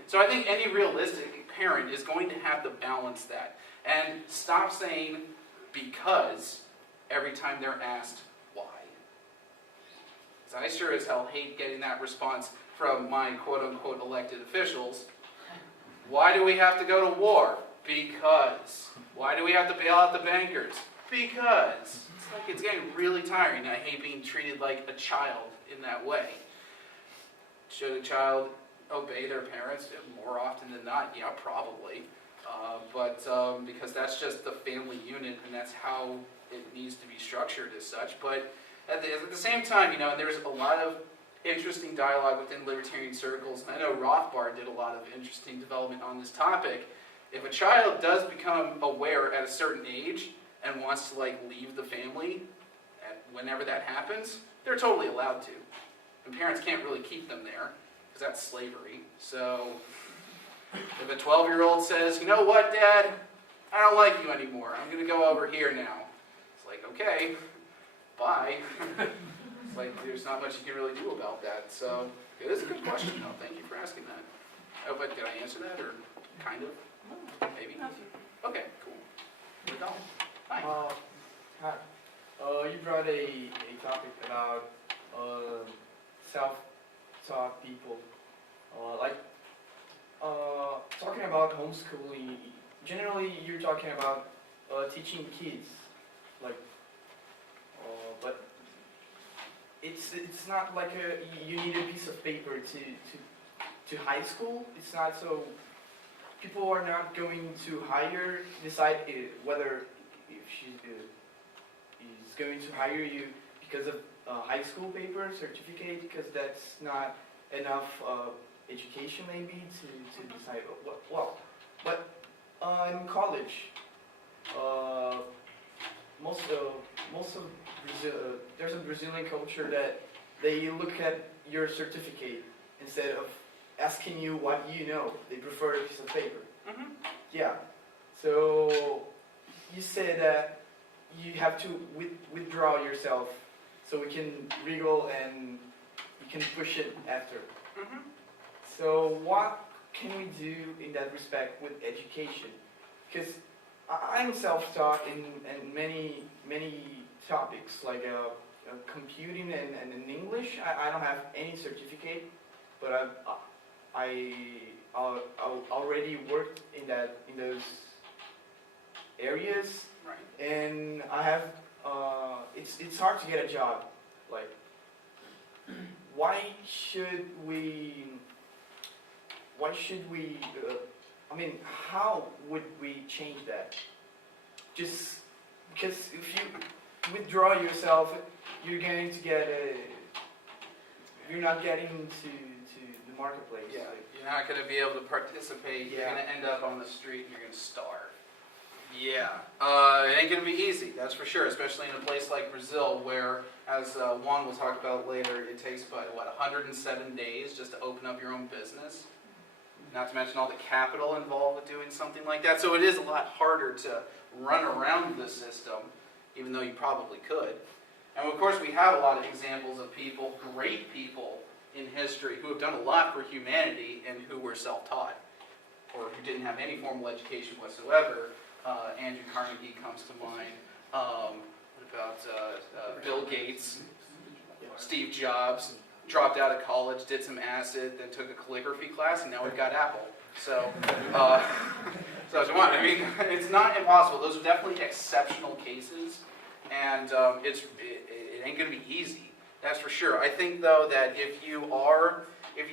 So I think any realistic parent is going to have to balance that and stop saying because every time they're asked why. Because I sure as hell hate getting that response from my quote-unquote elected officials. Why do we have to go to war? Because. Why do we have to bail out the bankers? Because. It's getting really tiring. I hate being treated like a child in that way. Should a child obey their parents more often than not? Yeah, probably. Because that's just the family unit, and that's how it needs to be structured as such. But at the same time, there's a lot of interesting dialogue within libertarian circles. And I know Rothbard did a lot of interesting development on this topic. If a child does become aware at a certain age and wants to leave the family whenever that happens, they're totally allowed to. And parents can't really keep them there, because that's slavery. So if a 12-year-old says, you know what, Dad, I don't like you anymore, I'm going to go over here now. It's like, okay, bye. It's like there's not much you can really do about that. So it is a good question, though. Thank you for asking that. Oh, but did I answer that, or kind of? Maybe? Okay, cool. We're done. Hi. Hi. You brought a topic about self-taught people. Talking about homeschooling, generally you're talking about teaching kids, but it's not like you need a piece of paper to high school. It's not so. People are not going to decide whether if she is going to hire you because of high school paper certificate, because that's not enough education maybe to decide well. But in college, most of Brazil, there's a Brazilian culture that they look at your certificate instead of asking you what you know. They prefer a piece of paper. Mhm. Yeah. So you say that you have to withdraw yourself so we can wriggle and you can push it after. Mhm. So what can we do in that respect with education? Because I'm self-taught in many topics like computing and in English. I don't have any certificate, but I already worked in those areas, Right. and I have it's hard to get a job. Like, why should we? I mean, how would we change that? Just because if you withdraw yourself, you're going to get you're not getting to the marketplace. Yeah, you're not going to be able to participate. You're Yeah. going to end up on the street and you're going to starve. Yeah, it ain't going to be easy, that's for sure, especially in a place like Brazil where, as Juan will talk about later, it takes about, 107 days just to open up your own business. Not to mention all the capital involved with doing something like that. So it is a lot harder to run around the system, even though you probably could. And of course we have a lot of examples of people, great people in history, who have done a lot for humanity and who were self-taught, or who didn't have any formal education whatsoever. Andrew Carnegie comes to mind. What about Bill Gates, Steve Jobs? Dropped out of college, did some acid, then took a calligraphy class, and now we've got Apple. So, I mean, it's not impossible. Those are definitely exceptional cases, and it ain't going to be easy. That's for sure. I think though that if you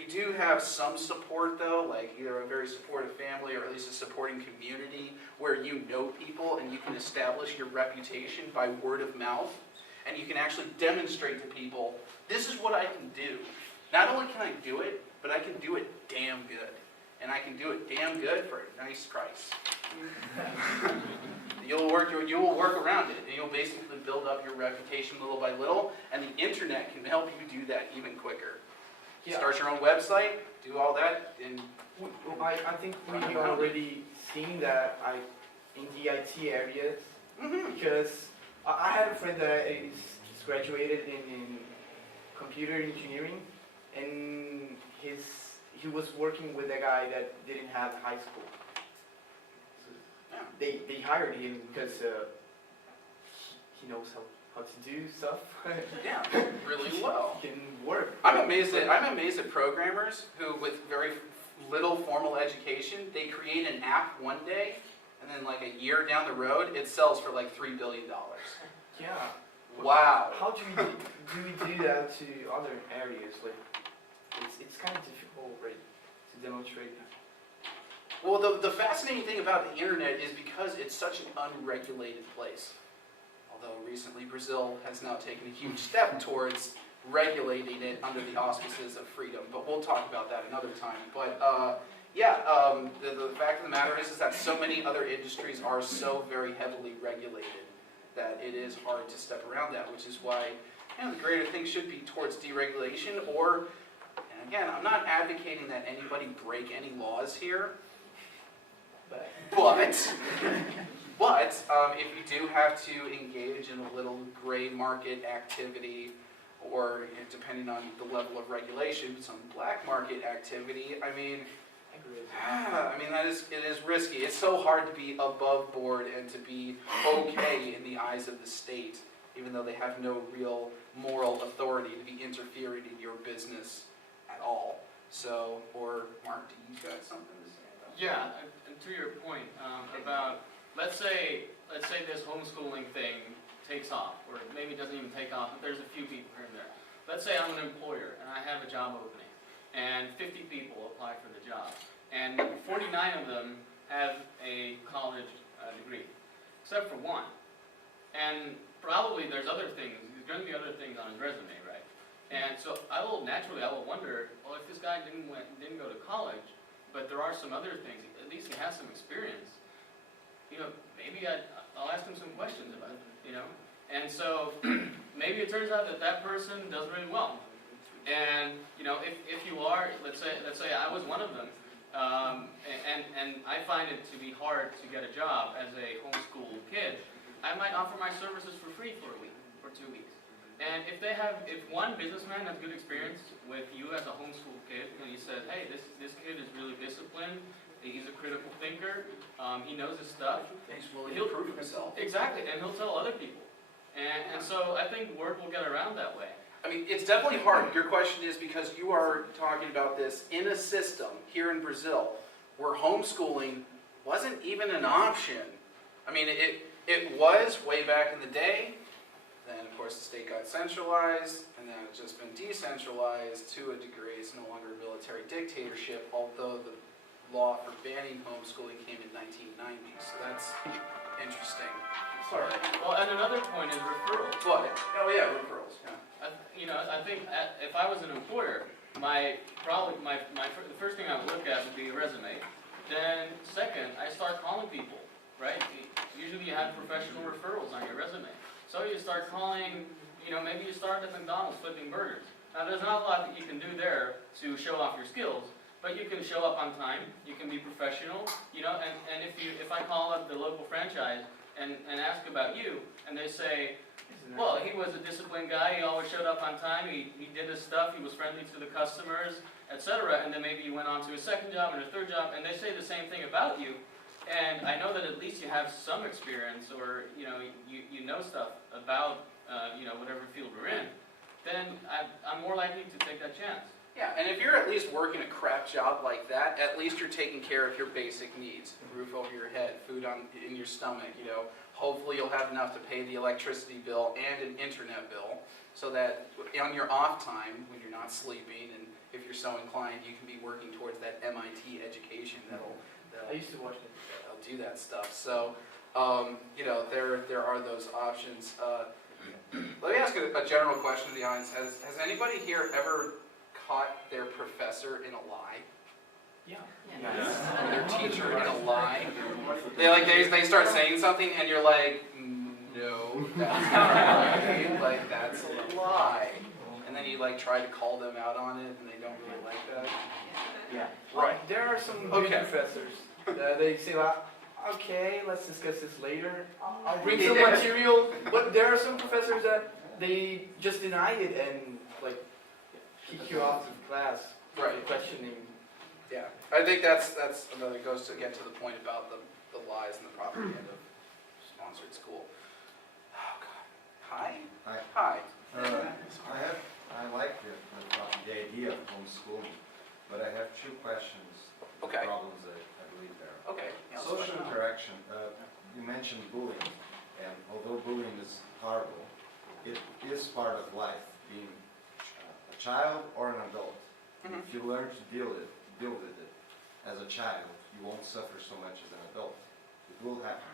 do have some support though, like either a very supportive family or at least a supporting community where you know people and you can establish your reputation by word of mouth, and you can actually demonstrate to people, this is what I can do. Not only can I do it, but I can do it damn good. And I can do it damn good for a nice price. You will work around it, and you'll basically build up your reputation little by little, and the internet can help you do that even quicker. Yeah. Start your own website, do all that, and I think we already seen that in the IT areas, because I had a friend that is graduated in computer engineering, and he was working with a guy that didn't have high school. So they hired him because he knows how to do stuff. yeah, really well. He can work. I'm amazed at programmers who, with very little formal education, they create an app one day, and then like a year down the road, it sells for like $3 billion. Yeah. Wow. How do we do that to other areas? Like, it's kind of difficult, right, to demonstrate. Well, the fascinating thing about the internet is because it's such an unregulated place. Although recently Brazil has now taken a huge step towards regulating it under the auspices of freedom, but we'll talk about that another time. But the fact of the matter is that so many other industries are so very heavily regulated that it is hard to step around that, which is why the greater thing should be towards deregulation. Or, and again, I'm not advocating that anybody break any laws here, but if you do have to engage in a little gray market activity, or depending on the level of regulation, some black market activity, I mean, it is risky. It's so hard to be above board and to be okay in the eyes of the state, even though they have no real moral authority to be interfering in your business at all. So, or Mark, do you got something to say about that? Yeah, and to your point about, let's say this homeschooling thing takes off, or maybe it doesn't even take off, but there's a few people here and there. Let's say I'm an employer and I have a job opening, and 50 people apply for the job, and 49 of them have a college degree, except for one. And probably there's other things. going to be other things on his resume, right? And so I will wonder, well, if this guy didn't go to college, but there are some other things, at least he has some experience, you know, maybe I'll ask him some questions about it, you know? And so maybe it turns out that that person does really well. And, you know, if you are, let's say I was one of them, and I find it to be hard to get a job as a homeschool kid, I might offer my services for free for a week or 2 weeks. And if one businessman has good experience with you as a homeschool kid, and he says, hey, this kid is really disciplined, he's a critical thinker, he knows his stuff. He's willing to prove himself. Exactly, and he'll tell other people. And so I think word will get around that way. I mean, it's definitely hard. Your question is because you are talking about this in a system here in Brazil where homeschooling wasn't even an option. I mean, it was way back in the day. Then, of course, the state got centralized, and now it's just been decentralized to a degree. It's no longer a military dictatorship, although the law for banning homeschooling came in 1990. So that's interesting. Sorry. Well, and another point is referrals. What? Oh, yeah, referrals. Yeah. I think if I was an employer, the first thing I would look at would be a resume. Then, second, I start calling people, right? Usually you have professional referrals on your resume. So you start calling, maybe you start at McDonald's flipping burgers. Now there's not a lot that you can do there to show off your skills, but you can show up on time, you can be professional, and if I call up the local franchise and ask about you, and they say, well, he was a disciplined guy, he always showed up on time, he did his stuff, he was friendly to the customers, etc., and then maybe you went on to a second job and a third job, and they say the same thing about you, and I know that at least you have some experience, or you know stuff about whatever field we're in, then I'm more likely to take that chance. Yeah, and if you're at least working a crap job like that, at least you're taking care of your basic needs. A roof over your head, food in your stomach, Hopefully you'll have enough to pay the electricity bill and an internet bill, so that on your off time, when you're not sleeping, and if you're so inclined, you can be working towards that MIT education I used to watch it. that'll do that stuff. So, there are those options. Let me ask a general question to the audience. Has anybody here ever caught their professor in a lie? Yeah. Their teacher in a lie? They start saying something and you're like, no, that's not right. Like, that's a lie. And then you try to call them out on it and they don't really like that. Yeah. Right. There are some good professors that they say, okay, let's discuss this later. I'll bring some material. But there are some professors that they just deny it and kick you off of class. Right. Questioning. Yeah. I think that's another goes to get to the point about the lies and the propaganda of sponsored school. Oh God. Hi. Hi. Hi. I like the idea of homeschooling, but I have two questions. Okay. Problems I believe there. Okay. Yeah, Social interaction. You mentioned bullying, and although bullying is horrible, it is part of life. Being a child or an adult, Mhm. if you learn to deal with it as a child, you won't suffer so much as an adult. It will happen.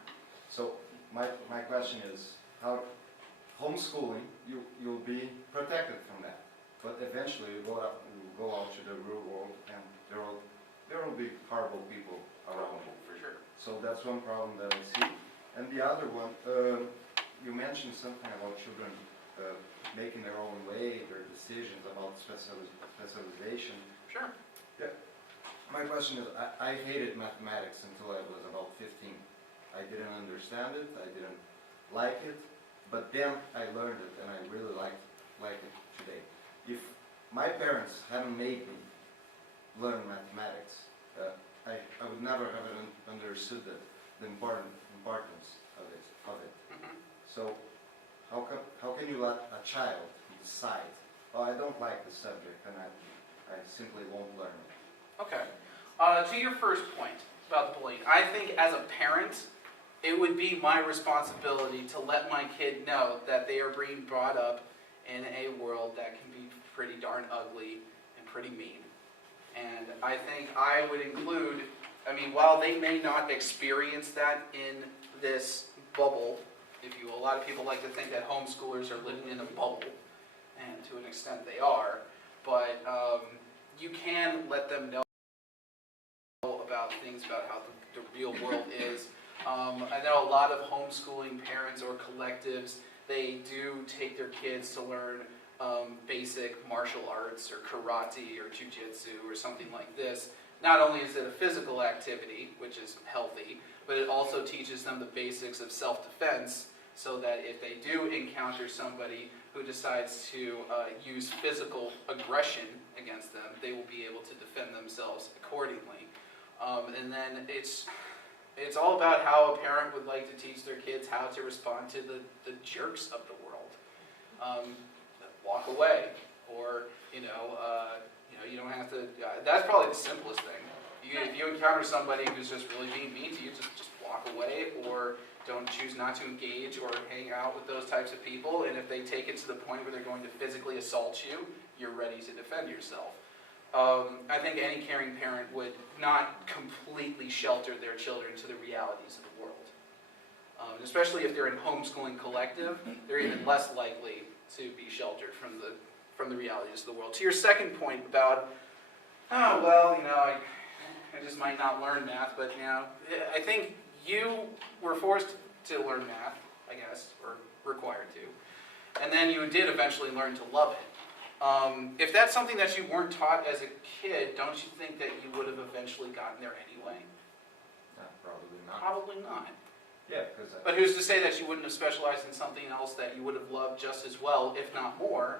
So my question is, how homeschooling, you'll be protected from that, but eventually you go out to the real world, and there will be horrible people around you. For sure. So that's one problem that I see. And the other one, you mentioned something about children making their own way, their decisions about specialization. Sure. Yeah. My question is, I hated mathematics until I was about 15. I didn't understand it, I didn't like it, but then I learned it and I really like it today. If my parents hadn't made me learn mathematics, I would never have understood the importance of it. Mhm. So how can you let a child decide, oh, I don't like the subject and I simply won't learn it? Okay. To your first point about the bullying, I think as a parent, it would be my responsibility to let my kid know that they are being brought up in a world that can be pretty darn ugly and pretty mean. And I think I would include, while they may not experience that in this bubble, if you will. A lot of people like to think that homeschoolers are living in a bubble, and to an extent they are, but you can let them know about things about how the real world is. I know a lot of homeschooling parents or collectives, they do take their kids to learn basic martial arts or karate or jujitsu or something like this. Not only is it a physical activity, which is healthy, but it also teaches them the basics of self-defense, so that if they do encounter somebody who decides to use physical aggression against them, they will be able to defend themselves accordingly. And then it's all about how a parent would like to teach their kids how to respond to the jerks of the world. Walk away, or you don't have to. That's probably the simplest thing. If you encounter somebody who's just really being mean to you, just walk away, or don't choose not to engage or hang out with those types of people. And if they take it to the point where they're going to physically assault you, you're ready to defend yourself. I think any caring parent would not completely shelter their children to the realities of the world. Especially if they're in homeschooling collective, they're even less likely to be sheltered from the realities of the world. To your second point about, I just might not learn math, but I think you were forced to learn math, I guess, or required to, and then you did eventually learn to love it. If that's something that you weren't taught as a kid, don't you think that you would have eventually gotten there anyway? No, probably not. Probably not. Yeah, because But who's to say that you wouldn't have specialized in something else that you would have loved just as well, if not more,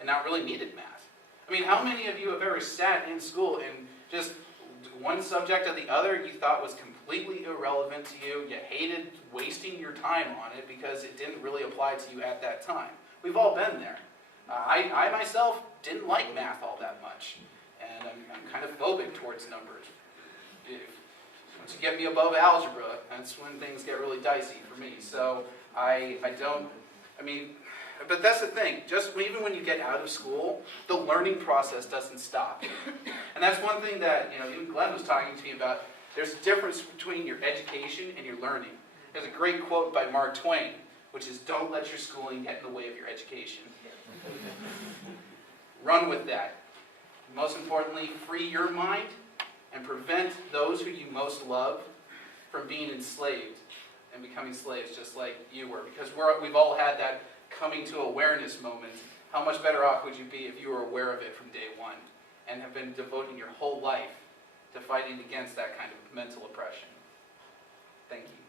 and not really needed math? I mean, how many of you have ever sat in school and just one subject or the other you thought was completely irrelevant to you, you hated wasting your time on it because it didn't really apply to you at that time? We've all been there. I myself didn't like math all that much, and I'm kind of phobic towards numbers. Once you get me above algebra, that's when things get really dicey for me. So but that's the thing. Even when you get out of school, the learning process doesn't stop. And that's one thing that even Glenn was talking to me about. There's a difference between your education and your learning. There's a great quote by Mark Twain, which is, "Don't let your schooling get in the way of your education." Run with that. Most importantly, free your mind and prevent those who you most love from being enslaved and becoming slaves just like you were. Because we've all had that coming to awareness moment. How much better off would you be if you were aware of it from day one and have been devoting your whole life to fighting against that kind of mental oppression? Thank you.